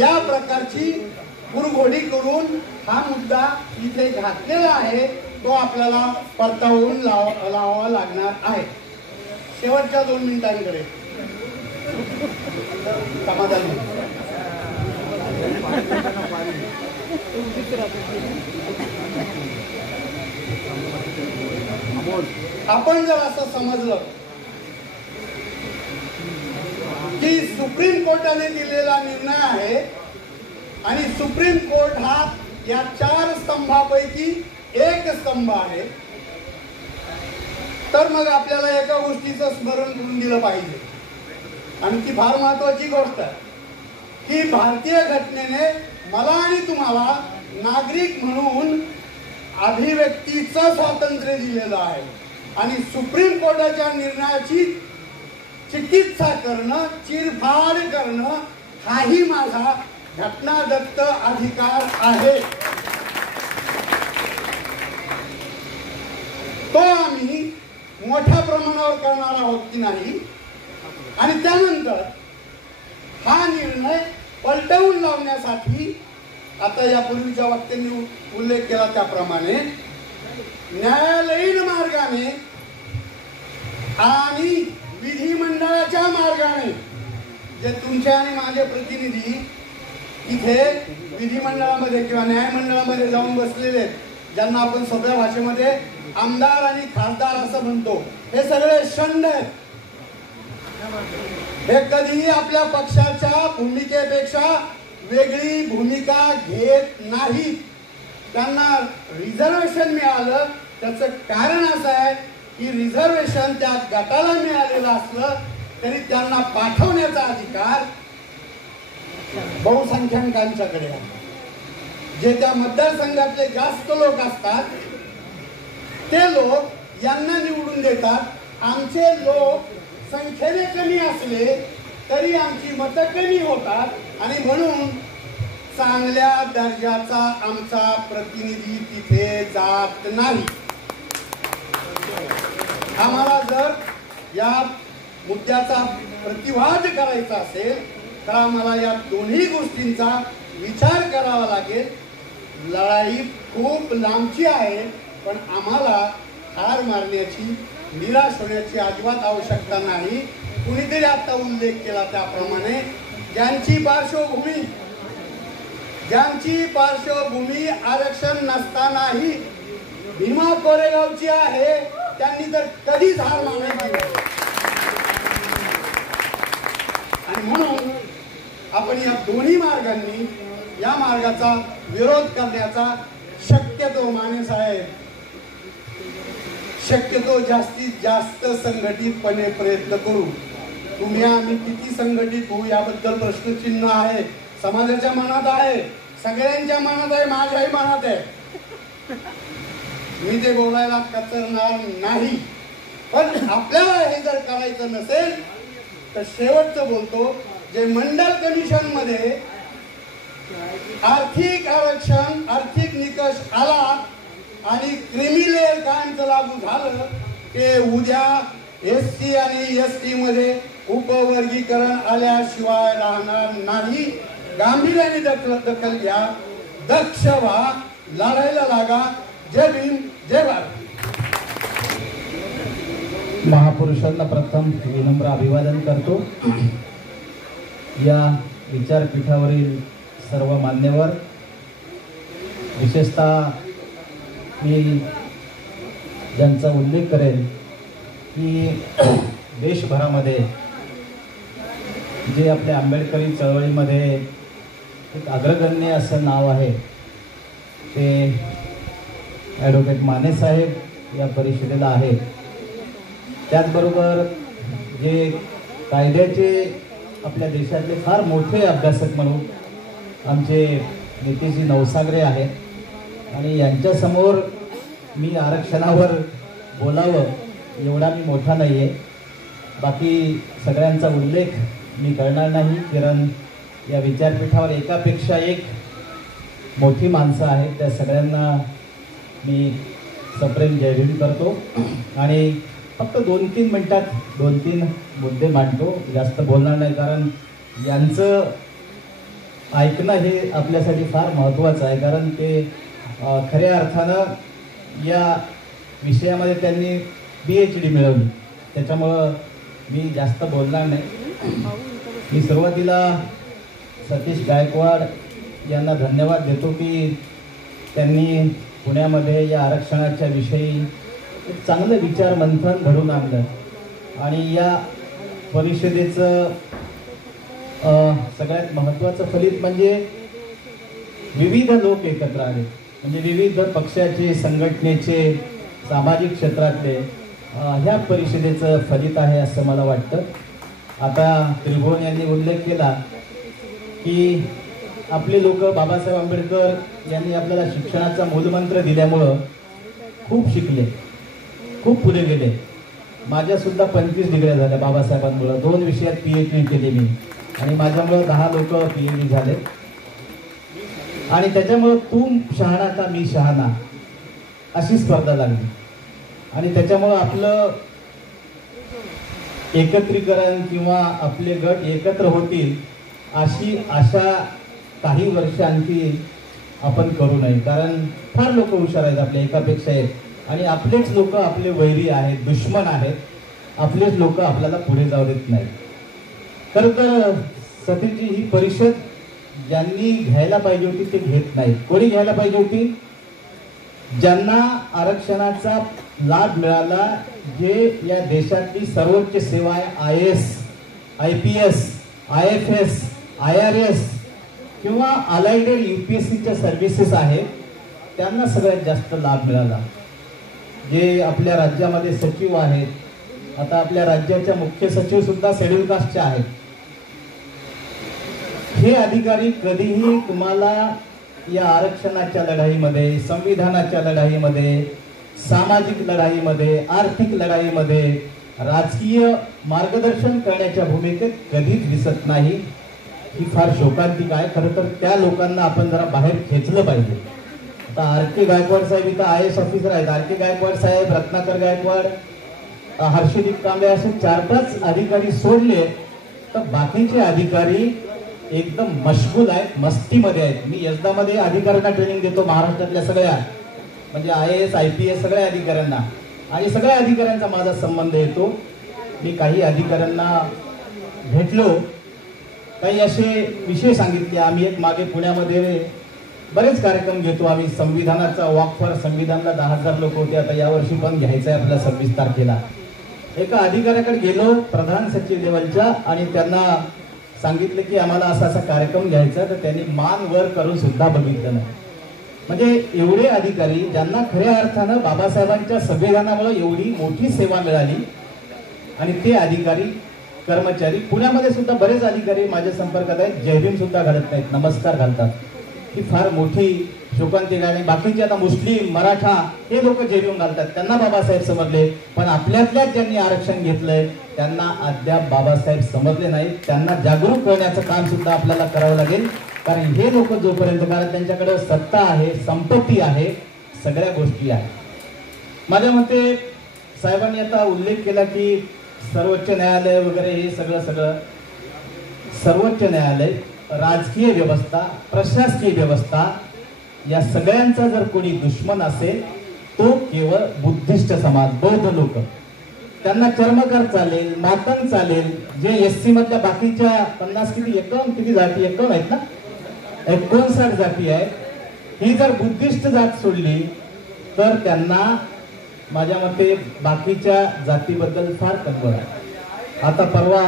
या प्रकारची कुरघोडी करून हा मुद्दा इथे घातलेला आहे. तो आपल्याला परतावून लावावा लागणार आहे. शेवटच्या 2 मिनिटांकडे समाधान आपण जर असं समजलं की सुप्रीम कोर्टाने दिलेला निर्णय आहे आणि सुप्रीम कोर्ट हा या 4 स्तंभापैकी एक स्तंभ आहे तर मग आपल्याला एका गोष्टीचं स्मरण करून दिलं पाहिजे आणि ती फार महत्वाची गोष्ट आहे की भारतीय घटनेने मला आणि तुम्हाला नागरिक म्हणून अभिव्यक्तीचं स्वातंत्र्य दिलेलं आहे आणि सुप्रीम कोर्टाच्या निर्णयाची चिकित्सा करणं चिरफाड करणं हाही माझा घटनादत्त अधिकार आहे. तो आम्ही मोठ्या प्रमाणावर करणार आहोत की नाही आणि त्यानंतर हा निर्णय पलटवून लावण्यासाठी आता यापूर्वीच्या वक्त्यांनी उल्लेख केला त्याप्रमाणे न्यायालयीन मार्गाने आणि विधिमंडळाच्या मार्गाने जे तुमचे आणि माझे प्रतिनिधी इथे विधिमंडळामध्ये किंवा न्यायमंडळामध्ये जाऊन बसलेले आहेत ज्यांना आपण सगळ्या भाषेमध्ये आमदार आणि खासदार असं म्हणतो हे सगळे षंड आहेत. हे कधीही आपल्या पक्षाच्या भूमिकेपेक्षा वेगळी भूमिका घेत नाही. त्यांना रिझर्वेशन मिळालं त्याचं कारण असं आहे की रिझर्वेशन त्या गटाला मिळालेलं असलं तरी त्यांना पाठवण्याचा अधिकार बहुसंख्याकांच्याकडे आहे. जे त्या मतदारसंघातले जास्त लोक असतात ते लोक यांना निवडून देतात. आमचे लोक संख्येने कमी असले तरी आमची मतं कमी होतात आणि म्हणून चांगल्या दर्जाचा आमचा प्रतिनिधी तिथे जात नाही. आम्हाला जर या मुद्द्याचा प्रतिवाद करायचा असेल तर आम्हाला या दोन्ही गोष्टींचा विचार करावा लागेल. लढाई खूप लांबची आहे, पण आम्हाला हार मारण्याची, निराश होण्याची अजिबात आवश्यकता नाही. कुणीतरी आता उल्लेख केला त्याप्रमाणे ज्यांची पार्श्वभूमी आरक्षण नसतानाही भीमा कोरेगावची आहे, त्यांनी तर कधीच हार मानायची नाही. आणि म्हणून आपण या दोन्ही मार्गांनी या मार्गाचा विरोध करण्याचा शक्यतो, माने साहेब, शक्यतो जास्तीत जास्त संघटितपणे प्रयत्न करू. तुम्ही आम्ही किती संघटित होऊ याबद्दल प्रश्नचिन्ह आहे. समाजाच्या मनात आहे, सगळ्यांच्या मनात आहे, माझ्याही मनात आहे. मी ते बोलायला कचरणार नाही. पण आपल्याला हे जर करायचं नसेल तर शेवटचं बोलतो, जे मंडल कमिशन मध्ये आर्थिक आरक्षण, आर्थिक निकष आला आणि क्रिमिनल कायमच लागू झालं, ते उद्या SC आणि ST मध्ये उपवर्गीकरण आल्याशिवाय राहणार नाही. गांभीर्याने दखल घ्या, दक्ष व्हा, लढायला लागा. जय भीम, जय भारत. महापुरुषांना प्रथम विनम्र अभिवादन करतो. या विचारपीठावरील सर्व मान्यवर, विशेषतः मी ज्यांचा उल्लेख करेल की देशभरामध्ये जे आपल्या आंबेडकरी चळवळीमध्ये एक अग्रगण्य असं नाव आहे ते ॲडव्होकेट माने साहेब या परिषदेला आहे. त्याचबरोबर जे कायद्याचे आपल्या देशातले फार मोठे अभ्यासक म्हणून आमचे नितीशजी नवसागरे आहेत आणि यांच्यासमोर मी आरक्षणावर बोलावं एवढा मी मोठा नाही आहे. बाकी सगळ्यांचा उल्लेख मी करणार नाही, कारण या विचारपीठावर एकापेक्षा एक मोठी माणसं आहेत. त्या सगळ्यांना मी सप्रेम जय भीम करतो आणि फक्त 2-3 मिनिटात 2-3 मुद्दे मांडतो. जास्त बोलणार नाही, कारण यांचं ऐकणं हे आपल्यासाठी फार महत्त्वाचं आहे. कारण ते खऱ्या अर्थानं या विषयामध्ये त्यांनी PhD मिळवली. त्याच्यामुळं मी जास्त बोलणार नाही. मी सुरुवातीला सतीश गायकवाड यांना धन्यवाद देतो की त्यांनी पुण्यामध्ये या आरक्षणाच्या विषयी एक चांगलं विचार मंथन घडून आणलं आणि या परिषदेचं सगळ्यात महत्त्वाचं फलित म्हणजे विविध लोक एकत्र आले. म्हणजे विविध पक्षाचे, संघटनेचे, सामाजिक क्षेत्रातले ह्या परिषदेचं फलित आहे असं मला वाटतं. आता त्रिभुवन यांनी उल्लेख केला की आपले लोक बाबासाहेब आंबेडकर यांनी आपल्याला शिक्षणाचा मूलमंत्र दिल्यामुळं खूप शिकले, खूप पुढे गेले. माझ्यासुद्धा 25 डिग्र्या झाल्या बाबासाहेबांमुळं. 2 विषयात PhD केली मी आणि माझ्यामुळं 10 लोक PhD झाले. आणि त्याच्यामुळं तू शहाणा का मी शहाणा अशी स्पर्धा लागली आणि त्याच्यामुळं आपलं एकत्रीकरण किंवा आपले गट एकत्र होतील अशी आशा काही वर्ष आणखी आपण करू नये. कारण फार लोक हुशार आहेत, आपल्या एकापेक्षा एक, आणि आपलेच लोक आपले वैरी आहेत, दुश्मन आहेत. आपलेच लोक आपल्याला पुढे जाऊ देत नाहीत. खरं तर सतीशजी, ही परिषद ज्यांनी घ्यायला पाहिजे होती ते घेत नाहीत. कोणी घ्यायला पाहिजे होती? ज्यांना आरक्षणाचा लाभ मिळाला, जे या देशातली सर्वोच्च सेवा आहे, IAS, IPS, IFS, IRS किंवा अलाइडेड UPSCच्या सर्व्हिसेस आहेत, त्यांना सगळ्यात जास्त लाभ मिळाला. जे आपल्या राज्यामध्ये सचिव आहेत, आता आपल्या राज्याच्या मुख्य सचिव सुद्धा शेड्यूल कास्टचे आहेत. हे अधिकारी कधीही तुम्हाला या आरक्षणाच्या लढाईमध्ये, संविधानाच्या लढाईमध्ये, सामाजिक लढाईमध्ये, आर्थिक लढाईमध्ये राजकीय मार्गदर्शन करण्याच्या भूमिकेत कधीच दिसत नाही, ही फार शोकांतिक आहे. खरं तर त्या लोकांना आपण जरा बाहेर खेचलं पाहिजे. आता आर.के. गायकवाड साहेब इथं IAS ऑफिसर आहेत. आर.के. गायकवाड साहेब, रत्नाकर गायकवाड, हर्षदीप कांबळे असे 4-5 अधिकारी सोडले तर बाकीचे अधिकारी एकदम मशगूल आहेत, मस्तीमध्ये आहेत. मी यजदामध्ये अधिकाऱ्यांना ट्रेनिंग देतो, महाराष्ट्रातल्या सगळ्या, म्हणजे IAS IPS सगळ्या अधिकाऱ्यांना, आणि सगळ्या अधिकाऱ्यांचा माझा संबंध येतो. मी काही अधिकाऱ्यांना भेटलो, काही असे विषय सांगितले. आम्ही एक मागे पुण्यामध्ये बरेच कार्यक्रम घेतो आम्ही. संविधानाचा वॉक फॉर संविधानला 10,000 लोक होते. आता यावर्षी पण घ्यायचं आहे आपल्याला 26 तारखेला. एका अधिकाऱ्याकडे गेलो प्रधान सचिव लेवलच्या, आणि त्यांना सांगितलं की आम्हाला असा असा कार्यक्रम घ्यायचा, तर त्यांनी मान वर करून सुद्धा बघितलं नाही. म्हणजे एवढे अधिकारी ज्यांना खऱ्या अर्थानं बाबासाहेबांच्या संविधानामुळे एवढी मोठी सेवा मिळाली, आणि ते अधिकारी कर्मचारी पुण्यामध्ये सुद्धा बरेच अधिकारी माझ्या संपर्कात आहेत, जयभीम सुद्धा घालत नाहीत, नमस्कार घालतात. ही फार मोठी शोकांतिक आहे. बाकीचे आता मुस्लिम, मराठा हे लोक जयभीम घालतात, त्यांना बाबासाहेब समजले, पण आपल्यातल्याच ज्यांनी आरक्षण घेतलंय त्यांना अद्याप बाबासाहेब समजले नाहीत. त्यांना जागरूक करण्याचं काम सुद्धा आपल्याला करावं लागेल. कारण हे लोक जोपर्यंत, कारण त्यांच्याकडे सत्ता आहे, संपत्ती आहे, सगळ्या गोष्टी आहेत. माझ्या मते साहेबांनी आता उल्लेख केला की सर्वोच्च न्यायालय वगैरे हे सगळं सर्वोच्च न्यायालय, राजकीय व्यवस्था, प्रशासकीय व्यवस्था, या सगळ्यांचा जर कोणी दुश्मन असेल तो केवळ बुद्धिस्ट समाज, बौद्ध लोक. त्यांना चर्मकार चालेल, मातंग चालेल. जे SC मधल्या बाकीच्या 50 किती जाती, 51 आहेत ना, 59 जाती आहेत. ही जर बुद्धिस्ट जात सोडली तर त्यांना माझ्या मते बाकीच्या जातीबद्दल फार कल्पना आहे. आता परवा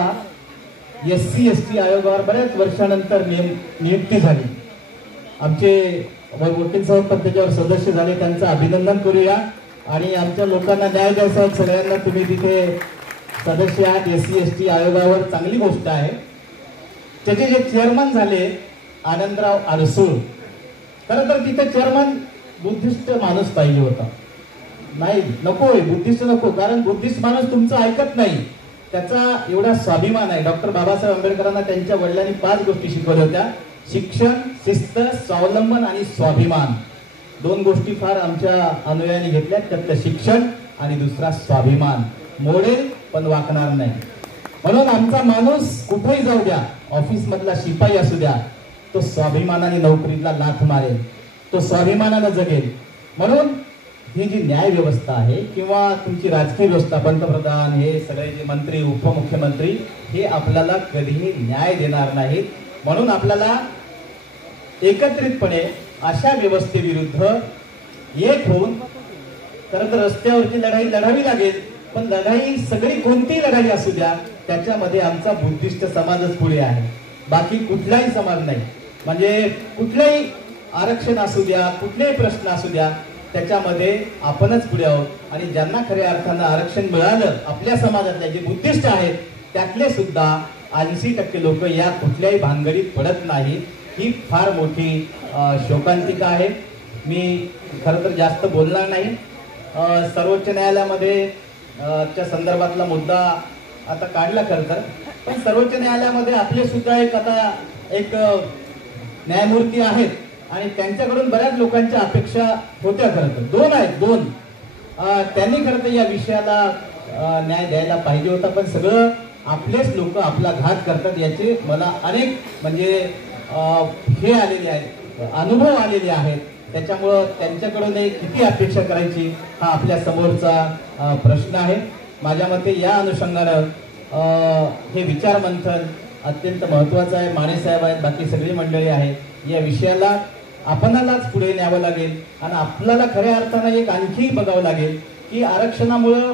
SC ST आयोगावर बऱ्याच वर्षानंतर नियुक्ती झाली. आमचे वकील साहेब पण त्याच्यावर सदस्य झाले, त्यांचं अभिनंदन करूया. आणि आमच्या लोकांना न्याय द्यायचा, सगळ्यांना तुम्ही तिथे सदस्य आहात SC ST आयोगावर, चांगली गोष्ट आहे. त्याचे जे चेअरमन झाले आनंदराव आडसूळ, खरं तर तिथे चेअरमन बुद्धिस्ट माणूस पाहिजे होता. नाही, नकोय, बुद्धिस्ट नको, कारण बुद्धिस्ट माणूस तुमचं ऐकत नाही. त्याचा एवढा स्वाभिमान आहे. डॉक्टर बाबासाहेब आंबेडकरांना त्यांच्या वडिलांनी 5 गोष्टी शिकवल्या होत्या: शिक्षण, शिस्त, स्वावलंबन आणि स्वाभिमान. 2 गोष्टी फार आमच्या अनुयायांनी घेतल्या, त्यातलं शिक्षण आणि दुसरा स्वाभिमान. मोडेल पण वाकणार नाही. म्हणून आमचा माणूस कुठेही जाऊ द्या, ऑफिस मधला शिपाई असू द्या, तो स्वाभिमानाने नोकरीला लाथ मारेल, तो स्वाभिमानाने जगेल. म्हणून ही जी न्याय व्यवस्था आहे किंवा तुमची राजकीय व्यवस्था, पंतप्रधान, हे सगळे जे मंत्री, उपमुख्यमंत्री, हे आपल्याला कधीही न्याय देणार नाहीत. म्हणून आपल्याला एकत्रितपणे अशा व्यवस्थेविरुद्ध एक होऊन खरं तर रस्त्यावरची लढाई लढावी लागेल. पण लढाई सगळी कोणतीही लढाई असू द्या, त्याच्यामध्ये आमचा बुद्धिस्ट समाजच पुढे आहे, बाकी कुठलाही समाज नाही. म्हणजे कुठल्याही आरक्षण असू द्या, कुठलेही प्रश्न असू द्या, त्याच्यामध्ये आपणच पुढे आहोत. आणि ज्यांना खऱ्या अर्थानं आरक्षण मिळालं, आपल्या समाजातले जे बुद्धिस्ट आहेत त्यातले सुद्धा 80% लोक या कुठल्याही भानगडीत पडत नाहीत. ही फार मोठी शोकांतिका आहे. मी खरं तर जास्त बोलणार नाही. सर्वोच्च न्यायालयामध्ये च्या संदर्भातला मुद्दा आता काढला खरं तर, पण सर्वोच्च न्यायालयामध्ये आपले सुद्धा एक न्यायमूर्ती आहेत, आणि त्यांच्याकडून बऱ्याच लोकांच्या अपेक्षा होत्या. खरं तर 2 आहेत, 2 त्यांनी खरं तर या विषयाला न्याय द्यायला पाहिजे होता. पण सगळं आपलेच लोक आपला घात करतात, याचे मला अनेक म्हणजे हे आलेले आहेत, अनुभव आलेले आहेत. त्याच्यामुळं त्यांच्याकडून किती अपेक्षा करायची हा आपल्या समोरचा प्रश्न आहे. माझ्या मते या अनुषंगानं हे विचार मंथन अत्यंत महत्त्वाचं आहे. मानेसाहेब आहेत, बाकी सगळी मंडळी आहे, या विषयाला आपणालाच पुढे न्यावं लागेल. आणि आपल्याला खऱ्या अर्थानं एक आणखी बघावं लागेल की आरक्षणामुळं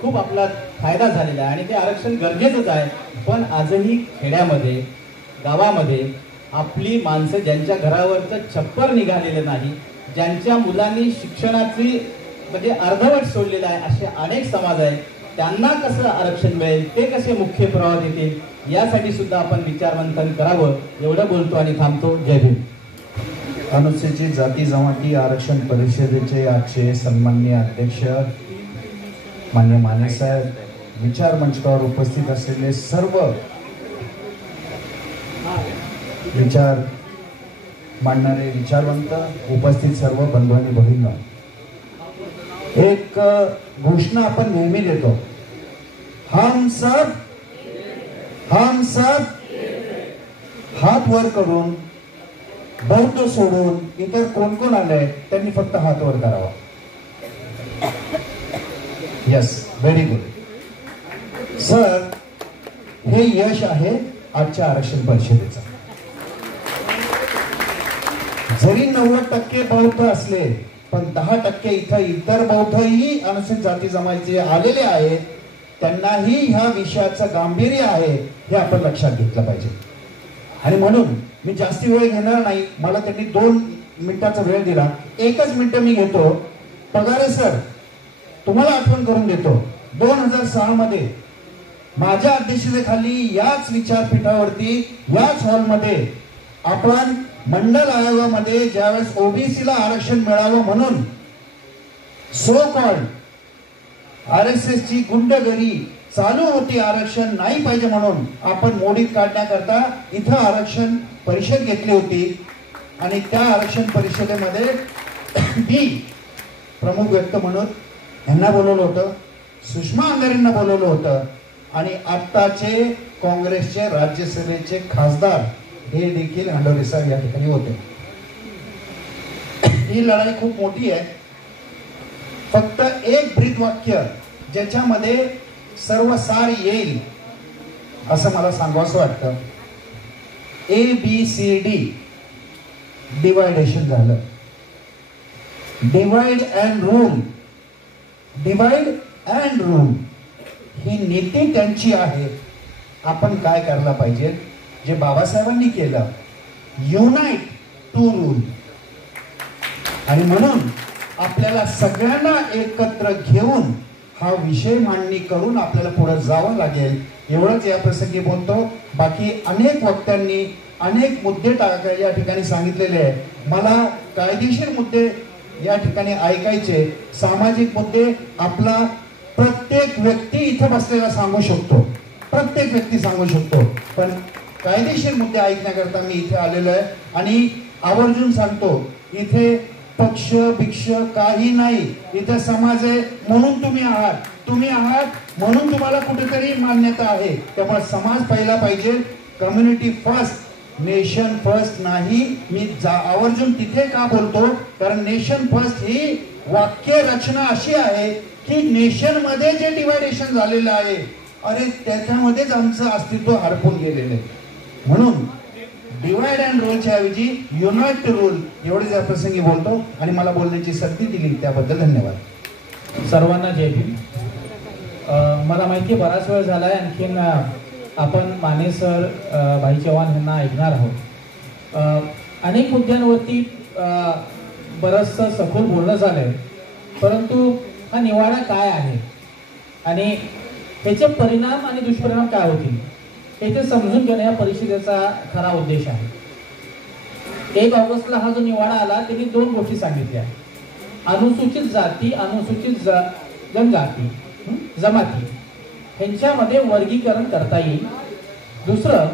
खूप आपला फायदा झालेला आहे आणि ते आरक्षण गरजेचंच आहे. पण आजही खेड्यामध्ये, गावामध्ये आपली माणसं ज्यांच्या घरावरचं छप्पर निघालेलं नाही, ज्यांच्या मुलांनी शिक्षणाची म्हणजे अर्धवट सोडलेलं आहे, असे अनेक समाज आहेत. त्यांना कसं आरक्षण मिळेल, ते कसे मुख्य प्रवाहात येतील, यासाठी सुद्धा आपण विचारमंथन करावं. एवढं बोलतो आणि थांबतो. जय भीम. अनुसूचित जाती जमाती आरक्षण परिषदेचे आजचे सन्माननीय अध्यक्ष मान्य मानेसाहेब, विचार मंचावर उपस्थित असलेले सर्व विचार मांडणारे विचारवंत, उपस्थित सर्व बंधू आणि भगिनी, एक घोषणा आपण नेहमी देतो, हम सब हात वर करून बौद्ध सोडून इतर कोण कोण आलंय त्यांनी फक्त हात वर करावा. Yes, very good sir. हे यश आहे आजच्या आरक्षण परिषदेचं. जरी 90% बौद्ध असले पण 10% इथं इतर बौद्धही अनुसूचित जाती जमातीचे आलेले आहेत, त्यांनाही ह्या विषयाचं गांभीर्य आहे हे आपण लक्षात घेतलं पाहिजे. आणि म्हणून मी जास्ती वेळ घेणार नाही. मला त्यांनी 2 मिनिटाचा वेळ दिला, 1च मिनिट मी घेतो. पगारे सर, तुम्हाला आठवण करून देतो, 2006 मध्ये माझ्या अध्यक्षतेखाली याच विचारपीठावरती याच हॉलमध्ये आपण मंडल आयोगामध्ये ज्यावेळेस ओबीसीला आरक्षण मिळावं म्हणून सो कॉल्ड RSS ची गुंडगिरी चालू होती, आरक्षण नाही पाहिजे म्हणून आपण मोडीत काढण्याकरता इथं आरक्षण परिषद घेतली होती. आणि त्या आरक्षण परिषदेमध्ये मी प्रमुख व्यक्ती म्हणून यांना बोलवलं होतं, सुषमा अंधारेंना बोलवलं होतं आणि आत्ताचे काँग्रेसचे राज्यसभेचे खासदार हे देखील अंडोरे साहेब या ठिकाणी होते. ही लढाई खूप मोठी आहे. फक्त एक ब्रीदवाक्य ज्याच्यामध्ये सर्व सार येईल असं मला सांगावंसं वाटतं. ABCD डिवायडेशन झालं. डिवाइड अँड रूल ही नीती त्यांची आहे. आपण काय करायला पाहिजे, जे बाबासाहेबांनी केलं, युनाइट टू रूल. आणि म्हणून आपल्याला सगळ्यांना एकत्र घेऊन हा विषय मांडणी करून आपल्याला पुढे जावं लागेल. एवढंच या प्रसंगी बोलतो. बाकी अनेक वक्त्यांनी अनेक मुद्दे या ठिकाणी सांगितलेले आहे. मला कायदेशीर मुद्दे या ठिकाणी ऐकायचे, सामाजिक मुद्दे आपला प्रत्येक व्यक्ती इथं बसलेला सांगू शकतो, प्रत्येक व्यक्ती सांगू शकतो. पण कायदेशीर मुद्दे ऐकण्याकरता मी इथे आलेलो आहे. आणि आवर्जून सांगतो, इथे पक्ष भिक्ष काही नाही. इथे समाज आहे म्हणून तुम्ही आहात म्हणून तुम्हाला कुठेतरी मान्यता आहे. त्यामुळे समाज पहिला पाहिजे. कम्युनिटी फर्स्ट, नेशन फर्स्ट नाही. मी आवर्जून तिथे का बोलतो, कारण नेशन फर्स्ट ही वाक्य रचना अशी आहे की नेशन मध्ये जे डिवायडेशन झालेलं आहे, अरे त्याच्यामध्येच आमचं अस्तित्व हरपून गेलेलं आहे. म्हणून डिवाइड अँड रूलच्या ऐवजी युनाइट रूल एवढेच या प्रसंगी बोलतो. आणि मला बोलण्याची संधी दिली त्याबद्दल धन्यवाद. सर्वांना जय भीम. मला माहिती आहे बराच वेळ झालाय, आणखीन आपण माने सर, भाई चव्हाण यांना ऐकणार आहोत. अनेक मुद्द्यांवरती बरंचसं सखोल बोलणं झालंय, परंतु हा निवाडा काय आहे आणि त्याचे परिणाम आणि दुष्परिणाम काय होतील हे ते समजून घेणं या परिषदेचा खरा उद्देश आहे. 1 ऑगस्टला हा जो निवाडा आला त्यांनी 2 गोष्टी सांगितल्या, अनुसूचित जाती, अनुसूचित जनजाती जमाती ह्यांच्यामध्ये वर्गीकरण करता येईल. दुसरं,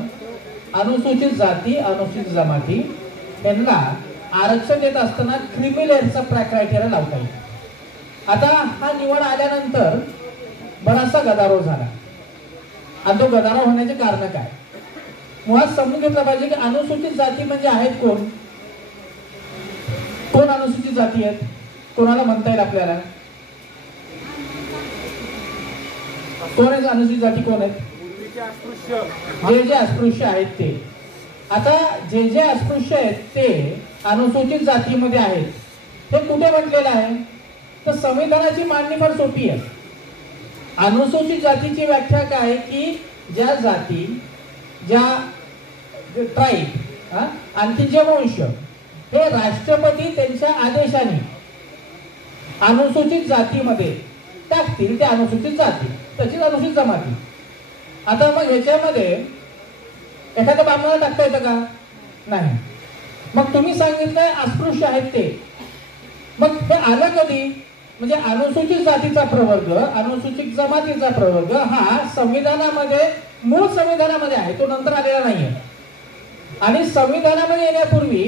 अनुसूचित जाती अनुसूचित जमाती त्यांना आरक्षण देत असताना क्रिमिलेअरचा क्रायटेरिया लावता येईल. आता हा निवड आल्यानंतर बराचसा गदारोळ झाला आणि तो गदारोळ होण्याचे कारण काय, मुळात समजून घेतलं पाहिजे की अनुसूचित जाती म्हणजे आहेत कोण कोण अनुसूचित जाती आहेत, कोणाला म्हणता येईल आपल्याला, कोण आहेत अनुसूचित जाती, कोण आहेत, जे अस्पृश्य आहेत ते. आता जे अस्पृश्य आहेत ते अनुसूचित जातीमध्ये आहेत. हे कुठे म्हटलेलं आहे तर संविधानाची मांडणी फार सोपी आहे. अनुसूचित जातीची व्याख्या काय की ज्या जाती, ज्या ट्राईब आणखी जे वंश हे राष्ट्रपती त्यांच्या आदेशाने अनुसूचित जातीमध्ये टाकतील, त्या अनुसूचित जाती, तशीच अनुसूचित जमाती. आता मग ह्याच्यामध्ये एखाद्या बामणाला टाकता येतं का, नाही. मग तुम्ही सांगितलंय अस्पृश्य आहेत ते, मग हे आलं कधी म्हणजे अनुसूचित जातीचा प्रवर्ग, अनुसूचित जमातीचा प्रवर्ग हा संविधानामध्ये, मूळ संविधानामध्ये आहे, तो नंतर आलेला नाहीये. आणि संविधानामध्ये येण्यापूर्वी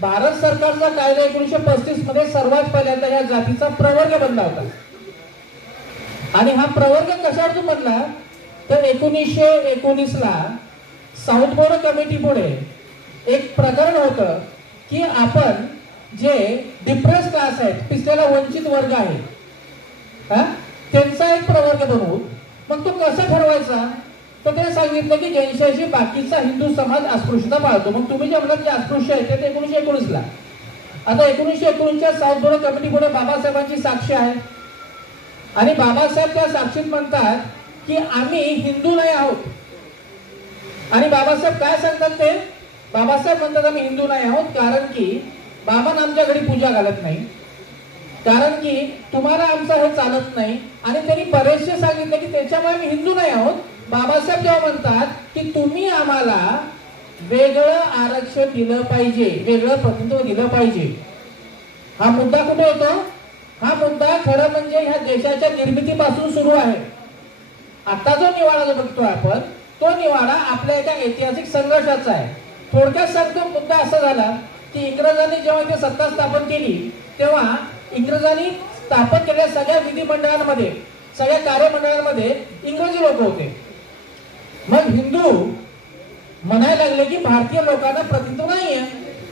भारत सरकारचा कायदा 1935 मध्ये सर्वात पहिल्यांदा या जातीचा प्रवर्ग बनला होता. आणि हा प्रवर्ग कशावरून बनला तर 1919 ला साऊथ बोर्ड कमिटी पुढे एक प्रकरण होतं की आपण जे डिप्रेस क्लास आहेत, पिसलेला वंचित वर्ग आहे, त्यांचा एक प्रवर्ग बनवू. मग तो कसा ठरवायचा तर ते सांगितलं की ज्यांच्याशी बाकीचा हिंदू समाज अस्पृश्यता पाळतो. मग तुम्ही जे म्हणलात की अस्पृश्य आहे ते 1919 ला. आता 1919च्या साऊथ बोर्ड कमिटी पुढे बाबासाहेबांची साक्ष आहे आणि बाबासाहेब त्या साक्षीत म्हणतात की आम्ही हिंदू नाही आहोत. आणि बाबासाहेब काय सांगतात ते, बाबासाहेब म्हणतात आम्ही हिंदू नाही आहोत कारण की बाबा आमच्या घरी पूजा घालत नाही, कारण की तुम्हाला आमचं हे चालत नाही. आणि त्यांनी बरेचसे सांगितले की त्याच्यामुळे आम्ही हिंदू नाही आहोत. बाबासाहेब जेव्हा म्हणतात की तुम्ही आम्हाला वेगळं आरक्षण दिलं पाहिजे, वेगळं प्रतिनिधित्व दिलं पाहिजे, हा मुद्दा कुठे येतो? हा मुद्दा खरं म्हणजे ह्या देशाच्या निर्मितीपासून सुरू आहे. आता जो निवाडा जो बघतोय आपण, तो निवाडा आपल्या एका ऐतिहासिक संघर्षाचा आहे. थोडक्यात सांगतो, मुद्दा असा झाला की इंग्रजांनी जेव्हा इथे सत्ता स्थापन केली तेव्हा इंग्रजांनी स्थापन केलेल्या सगळ्या विधिमंडळांमध्ये, सगळ्या कार्यमंडळांमध्ये इंग्रजी लोक होते. मग हिंदू म्हणायला लागले की भारतीय लोकांना प्रतिनिधित्व नाहीये,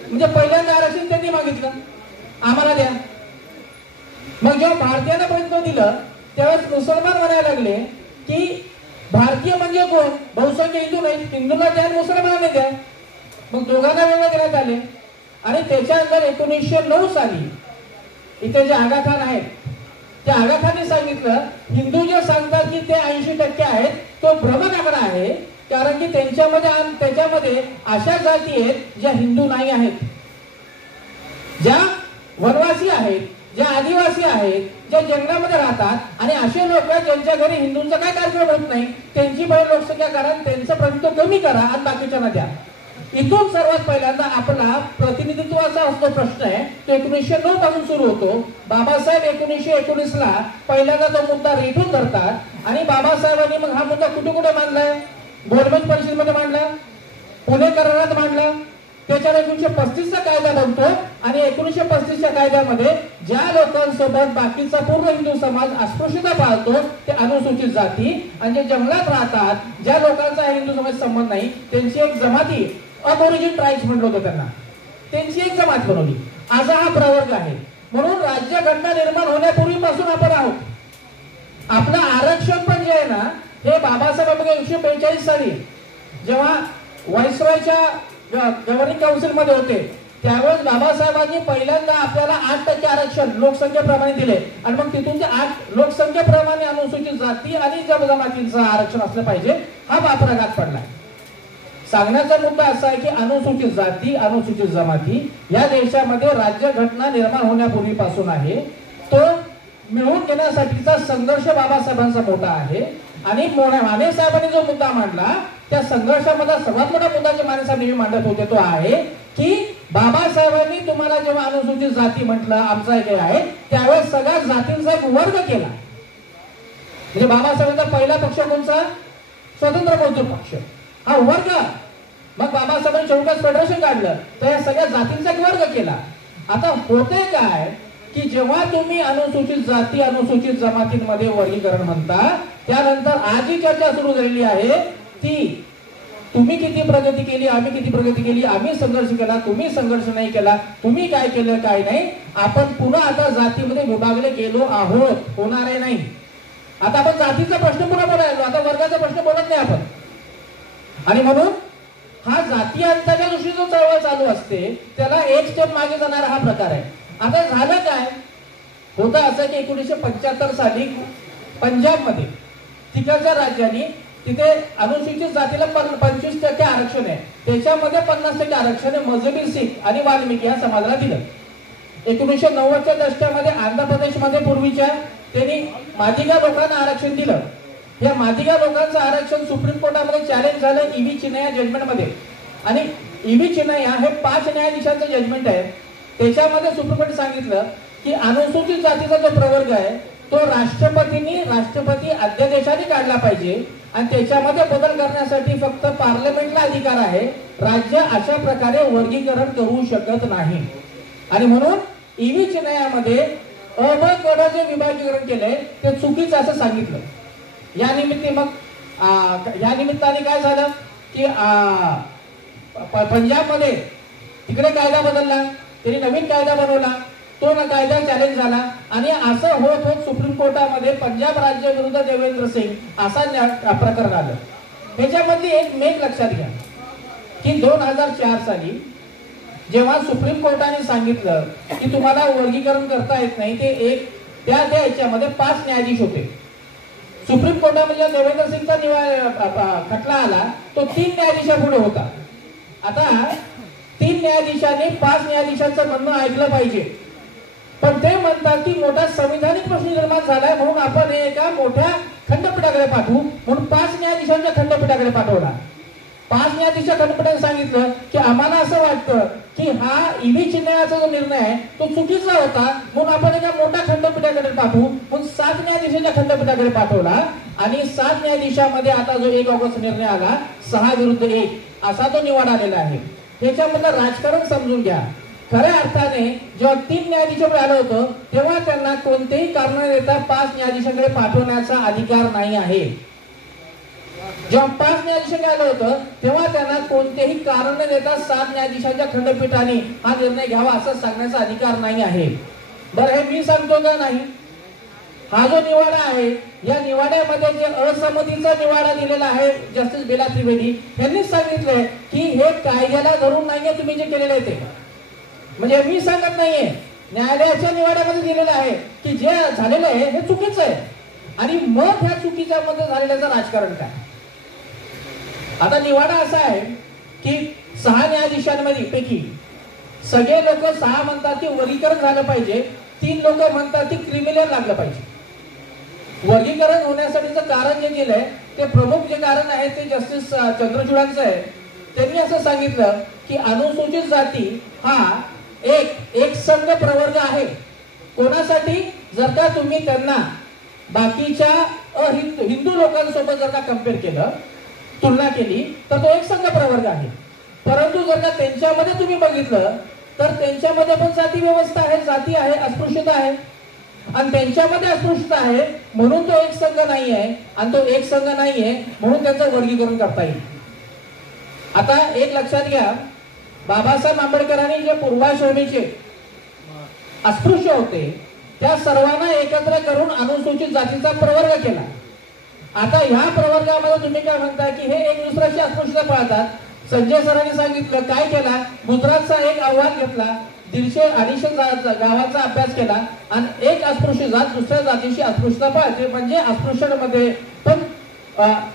म्हणजे पहिल्यांदा आरक्षण त्यांनी मागितलं आम्हाला द्या. मग जेव्हा भारतीयांना प्रतिनिधित्व दिलं त्यावेळेस मुसलमान म्हणायला लागले की भारतीय म्हणजे कोण? बहुसंख्य हिंदू नाही, हिंदूला द्या मुसलमानांना द्या. मग दोघांना वेगळं देण्यात आले. आणि त्याच्यानंतर 1909 साली इथे जे आगा खान आहेत त्या आगा खानने सांगितलं हिंदू जे सांगतात की ते 80% आहेत तो भ्रमण आकडा आहे, कारण की त्याच्यामध्ये अशा जाती आहेत ज्या हिंदू नाही आहेत, ज्या वनवासी आहेत, ज्या आदिवासी आहेत, ज्या जंगलामध्ये राहतात. आणि असे लोक ज्यांच्या घरी हिंदूंचा काय कार्यक्रम होत नाही त्यांची बरी लोकसंख्या करा, त्यांचं प्रतिनिधित्व कमी करा आणि बाकीच्यांना द्या. इथून सर्वात पहिल्यांदा आपला प्रतिनिधित्वाचा असतो प्रश्न आहे तो 1909 पासून सुरू होतो. बाबासाहेब 1919 ला पहिल्यांदा तो मुद्दा रेटून धरतात आणि बाबासाहेबांनी मग हा मुद्दा कुठे कुठे मांडलाय? गोलमेज परिषदेमध्ये मांडला, पुणे करारात मांडला. त्याच्यावर 1935 चा कायदा बनतो आणि 1935च्या कायद्यामध्ये ज्या लोकांसोबत बाकीचा पूर्ण हिंदू समाज अस्पृश्यता पाळतो ते अनुसूचित जाती, आणि जे जंगलात राहतात ज्या लोकांचा हिंदू समाज संबंध नाही त्यांची एक जमाती, अबोरिजिन ट्राईब्स म्हटलं होतं त्यांना, त्यांची एक जमात बनवली. असा हा प्रवर्ग आहे. म्हणून राज्यघटना निर्माण होण्यापूर्वीपासून आपण आहोत. आपलं आरक्षण पण जे आहे ना हे बाबासाहेब 1942 साली जेव्हा व्हाईसरॉयच्या गव्हर्निंग काउन्सिल मध्ये होते त्यावेळेस बाबासाहेबांनी पहिल्यांदा आपल्याला 8% आरक्षण लोकसंख्येप्रमाणे दिले आणि मग तिथून ते 8 लोकसंख्येप्रमाणे अनुसूचित जाती आणि जमातींचं आरक्षण असलं पाहिजे हा वापराघात पडला. सांगण्याचा मुद्दा असा आहे की अनुसूचित जाती, अनुसूचित जमाती या देशामध्ये राज्यघटना निर्माण होण्यापूर्वीपासून आहे. तो मिळवून घेण्यासाठीचा संघर्ष बाबासाहेबांचा मोठा आहे. आणि माने साहेबांनी जो मुद्दा मांडला त्या संघर्षामधला सर्वात मोठा मुद्दा जो माने साहेब नेहमी मांडत होते तो आहे की बाबासाहेबांनी तुम्हाला जेव्हा अनुसूचित जाती म्हटलं आमचा एक आहे त्यावेळेस सगळ्या जातींचा एक वर्ग केला. म्हणजे बाबासाहेबांचा पहिला पक्ष कोणता? स्वतंत्र मजदूर पक्ष, हा वर्ग. मग बाबासाहेबांनी 24 फेडरेशन काढलं तर या सगळ्या जातींचा एक वर्ग केला. आता होते काय की जेव्हा तुम्ही अनुसूचित जाती, अनुसूचित जमातींमध्ये वर्गीकरण म्हणता त्यानंतर आज जी चर्चा सुरू झालेली आहे ती तुम्ही किती प्रगती केली, आम्ही किती प्रगती केली, आम्ही संघर्ष केला, तुम्ही संघर्ष नाही केला, तुम्ही काय केलं काय नाही, आपण पुन्हा आता जातीमध्ये विभागले गेलो आहोत, होणार आहे नाही. आता आपण जातीचा प्रश्न पुन्हा बोलायलो, आता वर्गाचा प्रश्न बोलत नाही आपण. आणि म्हणून हा जाती अंताच्या दृष्टीने जो चळवळ चालू असते त्याला एक स्टेप मागे जाणारा हा प्रकार आहे. आता झालं काय होतं असं की 1975 साली पंजाबमध्ये तिकडच्या राज्यांनी तिथे अनुसूचित जातीला 25% आरक्षण आहे, त्याच्यामध्ये 50% आरक्षण आहे मजबी सिख आणि वाल्मिकी या समाजाला दिलं. 1990च्या दशकामध्ये आंध्र प्रदेशमध्ये पूर्वीच्या त्यांनी मादिगा लोकांना आरक्षण दिलं. या मादिगा लोकांचं आरक्षण सुप्रीम कोर्टामध्ये चॅलेंज झालं ईव्ही चिन्या जजमेंटमध्ये. आणि ईव्ही चिन्या हे 5 न्यायाधीशांचं जजमेंट आहे. त्याच्यामध्ये सुप्रीम कोर्टाने सांगितलं की अनुसूचित जातीचा जो प्रवर्ग आहे तो राष्ट्रपती अध्यादेशाने काढला पाहिजे आणि त्याच्यामध्ये बदल करण्यासाठी फक्त पार्लमेंटला अधिकार आहे. राज्य अशा प्रकारे वर्गीकरण करू शकत नाही. आणि म्हणून ईव्ही न्यायामध्ये अ ब क जे विभागीकरण केलंय ते चुकीचं असं सांगितलं. या निमित्ताने काय झालं की पंजाबमध्ये तिकडे कायदा बदलला, त्यांनी नवीन कायदा बनवला, तो कायदा चॅलेंज झाला आणि असं होत होत सुप्रीम कोर्टामध्ये पंजाब राज्य विरुद्ध देवेंद्र सिंग असा प्रकरण आलं. त्याच्यामधली एक मेक लक्षात घ्या की 2004 साली जेव्हा सुप्रीम कोर्टाने सांगितलं की तुम्हाला वर्गीकरण करता येत नाही, ते त्या याच्यामध्ये 5 न्यायाधीश होते. सुप्रीम कोर्टामध्ये देवेंद्र सिंगचा खटला आला तो 3 न्यायाधीशापुढे होता. आता 3 न्यायाधीशांनी 5 न्यायाधीशांचं म्हणणं ऐकलं पाहिजे, पण ते म्हणतात की मोठा संविधानिक प्रश्न निर्माण झालाय म्हणून आपण हे एका मोठ्या खंडपीठाकडे पाठवू, म्हणून 5 न्यायाधीशांच्या खंडपीठाकडे पाठवला. 5 न्यायाधीशांच्या खंडपीठाने सांगितलं की आम्हाला असं वाटतं की हा ईव्ही चिन्हाचा जो निर्णय आहे तो चुकीचा होता म्हणून आपण एका मोठ्या खंडपीठाकडे पाठवू, म्हणून 7 न्यायाधीशांच्या खंडपीठाकडे पाठवला. आणि 7 न्यायाधीशामध्ये आता जो 1 ऑगस्ट निर्णय आला 6 विरुद्ध 1 असा तो निवड आलेला आहे. त्याच्यामधलं राजकारण समजून घ्या. खऱ्या अर्थाने जेव्हा 3 न्यायाधीशांकडे आलं होतं तेव्हा त्यांना कोणतेही कारण देता 5 न्यायाधीशांकडे पाठवण्याचा अधिकार नाही आहे. जेव्हा 5 न्यायाधीशांकडे आलं होतं तेव्हा त्यांना कोणतेही कारण न देता 7 न्यायाधीशांच्या खंडपीठाने हा निर्णय घ्यावा असं सांगण्याचा अधिकार नाही आहे. बरं, हे मी सांगतो का नाही? हा जो निवाडा आहे या निवाड्यामध्ये जे असंमतीचा निवाडा दिलेला आहे जस्टिस बेला त्रिवेदी यांनीच सांगितलंय की हे कायद्याला धरून नाहीये तुम्ही जे केलेले आहे ते. म्हणजे मी सांगत नाहीये, न्यायालयाच्या निवाड्यामध्ये दिलेलं आहे की जे झालेलं आहे हे चुकीचं आहे. आणि मग ह्या चुकीच्या मध्ये झालेल्याचं राजकारण काय? आता निवाडा असा आहे की 6 न्यायाधीशांमध्ये पैकी सगळे लोक 6 म्हणतात की वर्गीकरण झालं पाहिजे, 3 लोक म्हणतात की क्रिमिनल लागलं पाहिजे. वर्गीकरण होण्यासाठीचं कारण जे केलंय ते प्रमुख जे कारण आहे ते जस्टिस चंद्रचूडांचं आहे. त्यांनी असं सांगितलं की अनुसूचित जाती हा एक संघ प्रवर्ग आहे. कोणासाठी? जर का तुम्ही त्यांना बाकीच्या हिंदू लोकांसोबत जर का कम्पेअर केलं, तुलना केली तर तो एक संघ प्रवर्ग आहे. परंतु जर का त्यांच्यामध्ये तुम्ही बघितलं तर त्यांच्यामध्ये पण जाती व्यवस्था आहे, जाती आहे, अस्पृश्यता आहे आणि त्यांच्यामध्ये अस्पृश्यता आहे म्हणून तो एक संघ नाही आहे आणि तो एक संघ नाहीये म्हणून त्यांचं वर्गीकरण करता येईल. आता एक लक्षात घ्या, बाबासाहेब आंबेडकरांनी जे पूर्वाश्रमीचे अस्पृश्य होते त्या सर्वांना एकत्र करून अनुसूचित जातीचा प्रवर्ग केला. आता ह्या प्रवर्गामध्ये तुम्ही काय म्हणताय की हे एक दुसऱ्याची अस्पृश्यता पाळतात. संजय सरांनी सांगितलं काय केला, गुजरातचा एक अहवाल घेतला, 150-250 गावांचा अभ्यास केला आणि एक अस्पृश्य जात दुसऱ्या जातीशी अस्पृश्यता पाळते म्हणजे अस्पृश्यांमध्ये पण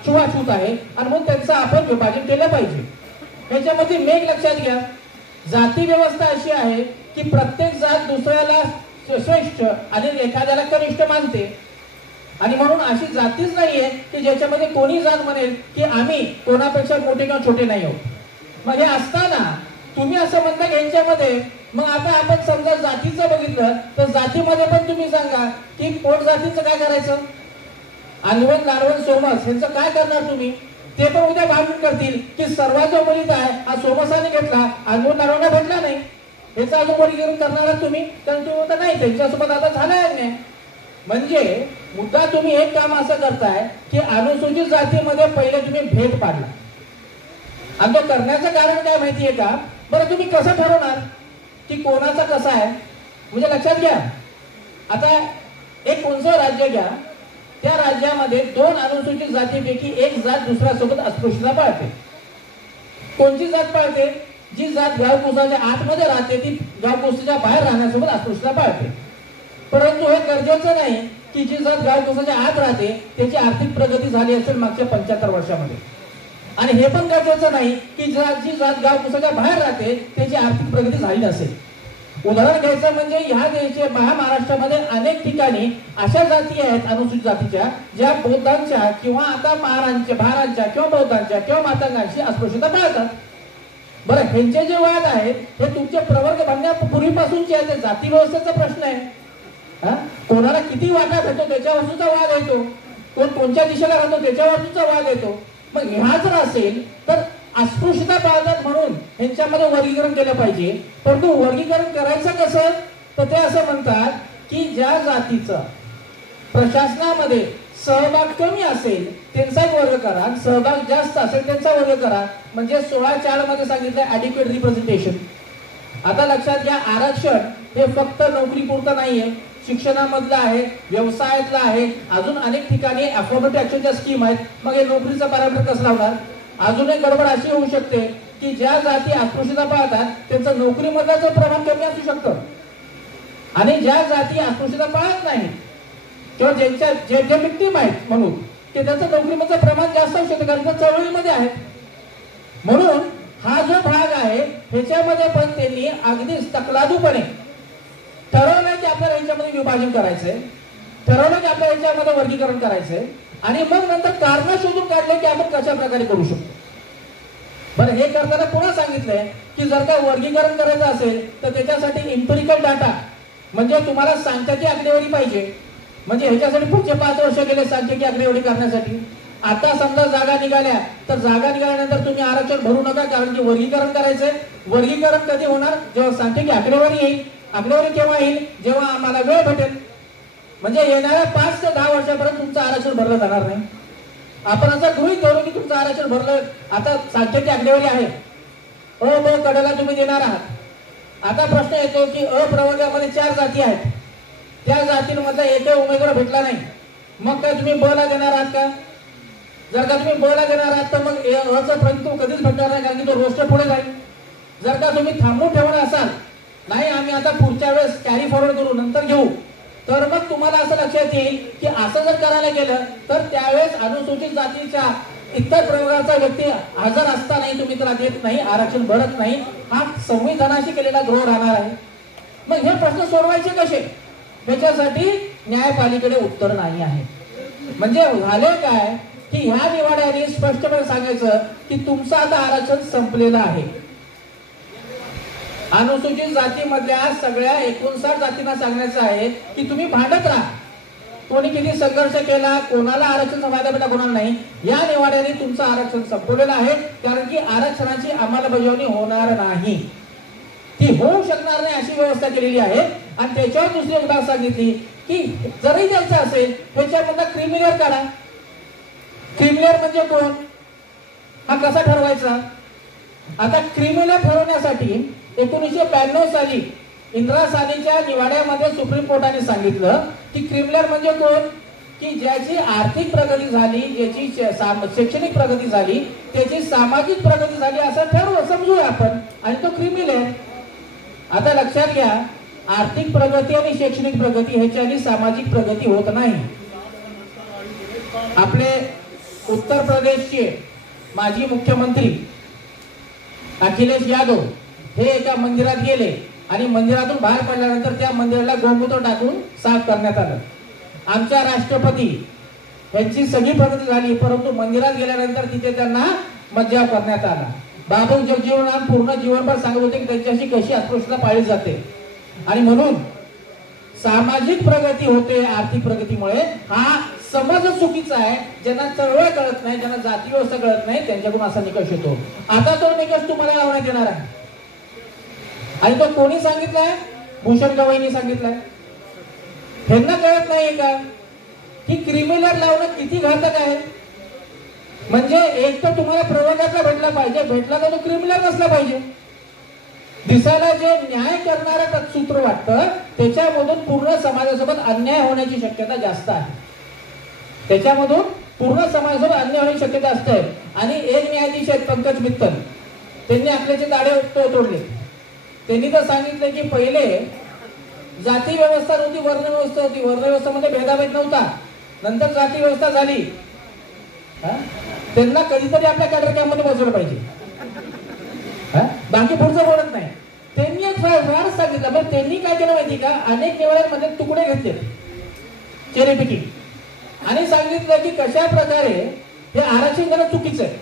छुवाछूत आहे आणि म्हणून त्यांचं आपण विभाजन केलं पाहिजे. त्याच्यामध्ये मेक लक्षात घ्या, जाती व्यवस्था अशी आहे की प्रत्येक जात दुसऱ्याला श्रेष्ठ आणि एखाद्याला कनिष्ठ मानते आणि म्हणून अशी जातीच नाहीये की ज्याच्यामध्ये कोणी जात म्हणेल की आम्ही कोणापेक्षा मोठे किंवा छोटे नाही आहोत. मग हे असताना तुम्ही असं म्हणता की यांच्यामध्ये मग आता आपण समजा जातीचं बघितलं तर जातीमध्ये पण तुम्ही सांगा की पोट जातीचं काय करायचं, अनवन लाडवण सोमस यांचं काय करणार तुम्ही? ते पण उद्या भांडण करतील की सर्वात जो बलित आहे हा सोमसाने घेतला, अनवन लाडवणा भेटला नाही, याचं अजून वर्गीकरण करणार तुम्ही. तर तुम्ही म्हणता नाही त्यांच्यासोबत आता झालाय नाही. म्हणजे मुद्दा तुम्ही एक काम असं करताय की अनुसूचित जातीमध्ये पहिले तुम्ही भेद पाडला आणि तो करण्याचं कारण काय माहितीये का? बरं तुम्ही कसं ठरवणार की कोणाचा कसा आहे? म्हणजे लक्षात घ्या, आता एक कोणतं राज्य घ्या, त्या राज्यामध्ये 2 अनुसूचित जातीपैकी एक जात दुसऱ्यासोबत अस्पृश्यता पाळते. कोणती जात पाळते? जी जात गावकुसाच्या आतमध्ये राहते ती गावकुसाच्या बाहेर राहण्यासोबत अस्पृश्यता पाळते. परंतु हे गरजेचं नाही की जी जात गावकुसाच्या आत राहते त्याची आर्थिक प्रगती झाली असेल मागच्या 75 वर्षामध्ये, आणि हे पण गरजेचं नाही की जी जात गावकुसाच्या बाहेर राहते त्याची आर्थिक प्रगती झाली नसेल. उदाहरण घ्यायचं म्हणजे ह्या देशाच्या महाराष्ट्रामध्ये अनेक ठिकाणी अशा जाती आहेत अनुसूचित जातीच्या ज्या बौद्धांच्या किंवा आता महारांच्या किंवा बौद्धांच्या किंवा मातंगांची अस्पृश्यता पाळतात. बरं, ह्यांचे जे वाद आहेत हे तुमचे प्रवर्ग बनण्यापूर्वीपासूनचे आहेत. जाती व्यवस्थेचा प्रश्न आहे. कोणाला किती वाटा भेटतो त्याच्यावरचा वाद येतो, कोण कोणत्या दिशेला राहतो त्याच्यावरचा वाद येतो. मग ह्या जर असेल तर अस्पृश्यता पाळतात म्हणून ह्यांच्यामध्ये वर्गीकरण केलं पाहिजे. परंतु वर्गीकरण करायचं कसं, तर ते असं म्हणतात की ज्या जातीचा प्रशासनामध्ये सहभाग कमी असेल त्यांचा एक वर्ग करा, सहभाग जास्त असेल त्यांचा वर्ग करा. म्हणजे 16(4) मध्ये सांगितलं ऍडिक्वेट रिप्रेझेंटेशन. आता लक्षात घ्या, आरक्षण हे फक्त नोकरी पुरतं नाहीये, शिक्षणामधलं आहे, व्यवसायातलं आहे, अजून अनेक ठिकाणी अफॉर्मेटिव्ह ऍक्शनच्या स्कीम आहेत. मग हे नोकरीचा पॅरामीटर कसं लावणार. अजून एक गडबड अशी होऊ शकते की ज्या जाती अस्पृश्यता पाळतात त्यांचं नोकरीमधलं प्रमाण कमी असू शकतं आणि ज्या जाती अस्पृश्यता पाळत नाही किंवा ज्यांच्या जे विक्टीम आहेत म्हणून ते त्यांचं नोकरीमधलं प्रमाण जास्त असू शकतं, कारण चळवळीमध्ये आहेत. म्हणून हा जो भाग आहे ह्याच्यामध्ये पण त्यांनी अगदीच तकलादूपणे ठरवलंय की आपल्याला ह्याच्यामध्ये विभाजन करायचंय, ठरवलं की आपल्याला ह्याच्यामध्ये वर्गीकरण करायचंय आणि मग नंतर कारण शोधून काढले की आपण कशा प्रकारे करू शकतो. बरं, हे करताना पुन्हा सांगितलंय की जर का वर्गीकरण करायचं असेल तर त्याच्यासाठी इम्पेरिकल डाटा म्हणजे तुम्हाला सांख्यिकी आकडेवारी पाहिजे. म्हणजे ह्याच्यासाठी पुढचे 5 वर्ष गेले सांख्यिकी आकडेवारी करण्यासाठी. आता समजा जागा निघाल्या तर जागा निघाल्यानंतर तुम्ही आरक्षण भरू नका, कारण की वर्गीकरण करायचंय. वर्गीकरण कधी होणार, जेव्हा सांख्यिकी आकडेवारी येईल. आकडेवारी केव्हा येईल, जेव्हा आम्हाला वेळ भेटेल. म्हणजे येणाऱ्या 5 ते 10 वर्षापर्यंत तुमचं आरक्षण भरलं जाणार नाही. आपण असं गृहीत धरू की तुमचं आरक्षण भरलं. आता सांख्यिकी आकडेवारी आहे, अ ब कडेला तुम्ही देणार आहात. आता प्रश्न येतो की अ प्रवर्गामध्ये 4 जाती आहेत, त्या जातींमधला एकही उमेदवार भेटला नाही, मग काय तुम्ही ब ला देणार आहात का. जर का तुम्ही ब ला देणार आहात तर मग अ चा तो कधीच भेटणार नाही, कारण की तो रोस्टर पुढे जाईल. जर का तुम्ही थांबून ठेवणार असाल, नाही आम्ही आता पुढच्या वेळेस कॅरी फॉरवर्ड करू नंतर घेऊ, तर मग तुम्हाला असं लक्षात येईल की असं जर करायला गेलं तर त्यावेळेस अनुसूचित जातीच्या इतर प्रवर्गाचा व्यक्ती हजर असतानाही तुम्ही त्याला देत नाही, आरक्षण भरत नाही. हा संविधानाशी केलेला द्रोह राहणार आहे. मग हे प्रश्न सोडवायचे कसे, त्याच्यासाठी न्यायपालिकेकडे उत्तर नाही आहे. म्हणजे झाले काय की ह्या निवाड्याने स्पष्टपणे सांगायचं की तुमचं आता आरक्षण संपलेलं आहे. अनुसूचित जातीमधल्या सगळ्या 59 जातींना सांगायचं आहे की तुम्ही भांडत राहा, कोणी किती संघर्ष केला, कोणाला आरक्षणाचा फायदा भेटला कोणाला नाही, या निवाड्याने तुमचं आरक्षण संपवलेलं आहे. कारण की आरक्षणाची अंमलबजावणी होणार नाही, ती होऊ शकणार नाही अशी व्यवस्था केलेली आहे. आणि त्याच्यावर दुसरी एक बाब सांगितली की जरी द्यायचं असेल ह्याच्यामधला क्रिमिलेअर काढा. क्रिमिलेअर म्हणजे कोण, हा कसा ठरवायचा. आता क्रिमिलेअर ठरवण्यासाठी 1992 साली इंदिरा सालीच्या निवाड्यामध्ये सुप्रीम कोर्टाने सांगितलं की क्रिमिलेअर म्हणजे कोण, की ज्याची आर्थिक प्रगती झाली, ज्याची शैक्षणिक प्रगती झाली, त्याची सामाजिक प्रगती झाली असं ठरवू समजूया आपण, आणि तो क्रिमिलेअर. आता लक्षात घ्या, आर्थिक प्रगती आणि शैक्षणिक प्रगती ह्याच्यानी सामाजिक प्रगती होत नाही. आपले उत्तर प्रदेशचे माजी मुख्यमंत्री अखिलेश यादव हे एका मंदिरात गेले आणि मंदिरातून बाहेर पडल्यानंतर त्या मंदिराला गोमूत्र टाकून साफ करण्यात आलं. आमच्या राष्ट्रपती यांची सगळी प्रगती झाली, परंतु मंदिरात गेल्यानंतर तिथे त्यांना मज्जाव करण्यात आला. बाबू जगजीवन पूर्ण जीवनभर सांगत होते की त्यांच्याशी कशी अस्पृश्यता पाळली जाते. आणि म्हणून सामाजिक प्रगती होते आर्थिक प्रगतीमुळे, हा समज चुकीचा आहे. ज्यांना चळवळ कळत नाही, ज्यांना जाती व्यवस्था कळत नाही, त्यांच्याकडून असा निकष येतो. आता तो निकष तुम्हाला लावण्यात येणार आहे आणि तो कोणी सांगितलाय, भूषण गवईंनी सांगितलाय. ह्यांना कळत नाहीये का की क्रिमिलेअर लावणं किती घातक आहे. म्हणजे एक तर तुम्हाला प्रवर्गातला भेटला पाहिजे, भेटला तर तो क्रिमिलेअर नसला पाहिजे. दिसायला जे न्याय करणारं सूत्र वाटतं त्याच्यामधून पूर्ण समाजासोबत अन्याय होण्याची शक्यता जास्त आहे. त्याच्यामधून पूर्ण समाजासोबत अन्याय होण्याची शक्यता असते. आणि एक न्यायाधीश आहेत पंकज मित्तल, त्यांनी आपल्याचे दाढे तोडले. त्यांनी तर सांगितलं की पहिले जाती व्यवस्था नव्हती, वर्ण व्यवस्था होती. वर्ण व्यवस्थेमध्ये भेदाभेद नव्हता, नंतर जाती व्यवस्था झाली. त्यांना कधीतरी आपल्या कॅडर कॅम्पमध्ये बसवलं पाहिजे, बाकी पुढचं बोलत नाही. त्यांनी एक फार सांगितलं. पण त्यांनी काय केलं माहिती का, अनेक निवडणुकीमध्ये तुकडे घेतले, चेरी पिकिंग, आणि सांगितलं की कशा प्रकारे हे आरक्षण करणं चुकीचं आहे.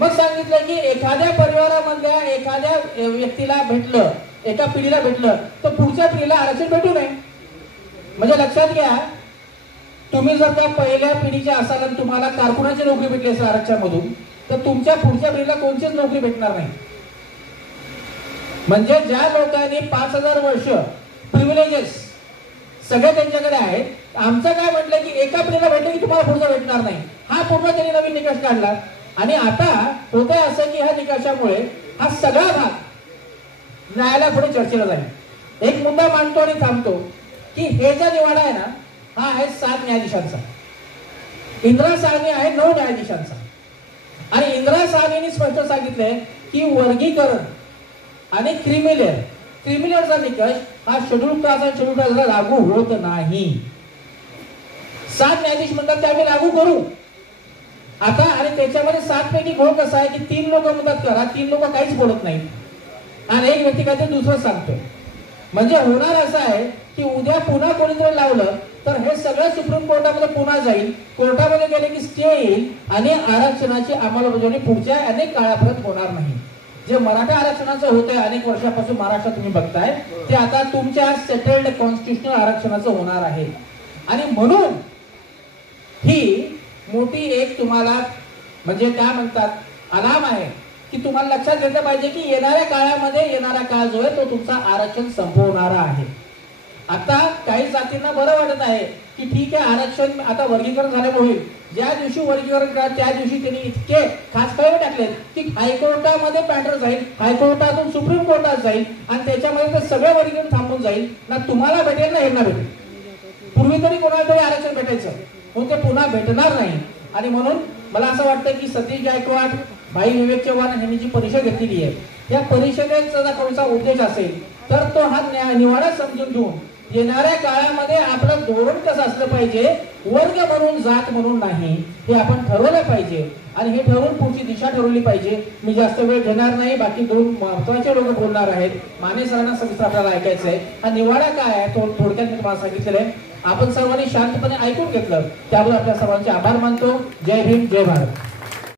मग सांगितलं की एखाद्या परिवारामधल्या एखाद्या व्यक्तीला भेटलं, एका पिढीला भेटलं, तर पुढच्या पिढीला आरक्षण भेटू नये. म्हणजे लक्षात घ्या, तुम्ही जर त्या पहिल्या पिढीचे असाल आणि तुम्हाला कारकुनाची नोकरी भेटली असेल आरक्षणामधून, तर तुमच्या पुढच्या पिढीला कोणतीच नोकरी भेटणार नाही. म्हणजे ज्या लोकांनी 5000 वर्ष प्रिव्हिलेजेस सगळे त्यांच्याकडे आहेत, आमचं काय म्हटलं की एका पिढीला भेटलं की तुम्हाला पुढचं भेटणार नाही. हा पूर्ण त्यांनी नवीन निकष काढला. आणि आता होतंय असं की ह्या निकषामुळे हा सगळा भाग न्यायालयापुढे चर्चेला जाईल. एक मुद्दा मांडतो आणि थांबतो की हे जो निवाडा आहे ना, हा आहे 7 न्यायाधीशांचा. इंदिरा साहनी आहे 9 न्यायाधीशांचा. आणि इंदिरा साहनीने स्पष्ट सांगितलंय की वर्गीकरण आणि क्रिमिनलचा निकष हा शेड्यूल कास्ट आणि शेड्यूल कास्टला लागू होत नाही. 7 न्यायाधीश म्हणतात ते आम्ही लागू करू आता. आणि त्याच्यामध्ये 7 पैकी गोळ कसा आहे की 3 लोक म्हणतात करा, 3 लोक काहीच बोलत नाही आणि एक व्यक्ती काहीतरी दुसरं सांगतोय. म्हणजे होणार असं आहे की उद्या पुन्हा कोणीतरी लावलं तर हे सगळं सुप्रीम कोर्टामध्ये पुन्हा जाईल. कोर्टामध्ये गेले की स्टे येईल आणि आरक्षणाची अंमलबजावणी पुढच्या अनेक काळापर्यंत होणार नाही. जे मराठा आरक्षणाचं होतंय अनेक वर्षापासून महाराष्ट्रात तुम्ही बघताय, ते आता तुमच्या सेटल्ड कॉन्स्टिट्युशनल आरक्षणाचं होणार आहे. आणि म्हणून ही मोठी एक तुम्हाला म्हणजे काय म्हणतात अलार्म आहे की तुम्हाला लक्षात घेतलं पाहिजे की येणाऱ्या काळामध्ये येणारा काळ जो आहे तो तुमचा आरक्षण संपवणारा आहे. आता काही जातींना बरं वाटत आहे की ठीक आहे आरक्षण आता वर्गीकरण झाल्यामुळे होईल. ज्या दिवशी वर्गीकरण करा त्या दिवशी त्यांनी इतके खास काय टाकले की हायकोर्टामध्ये पॅटर्न जाईल, हायकोर्टातून सुप्रीम कोर्टात जाईल आणि त्याच्यामध्ये तर सगळं वर्गीकरण थांबून जाईल. ना तुम्हाला भेटेल ना यांना भेटेल. पूर्वी तरी कोणाला तरी आरक्षण भेटायचं पण ते पुन्हा भेटणार नाही. आणि म्हणून मला असं वाटतं की सतीश गायकवाड, भाई विवेक चव्हाण यांनी जी परिषद घेतलेली आहे, या परिषदेचा जर कोणता उद्देश असेल तर तो हा निवाडा समजून घेऊन येणाऱ्या काळामध्ये आपलं धोरण कसं असलं पाहिजे, वर्ग म्हणून जात म्हणून नाही, हे आपण ठरवलं पाहिजे. आणि हे ठरवून पुढची दिशा ठरवली पाहिजे. मी जास्त वेळ घेणार नाही, बाकी 2 महत्वाचे लोक बोलणार आहेत. माने सरांना सविस्तर आपल्याला ऐकायचं आहे. हा निवाडा काय आहे तो थोडक्यात मी तुम्हाला सांगितलेलं आहे. आपण सर्वांनी शांतपणे ऐकून घेतलं त्याबद्दल आपल्या सर्वांचे आभार मानतो. जय भीम, जय भारत.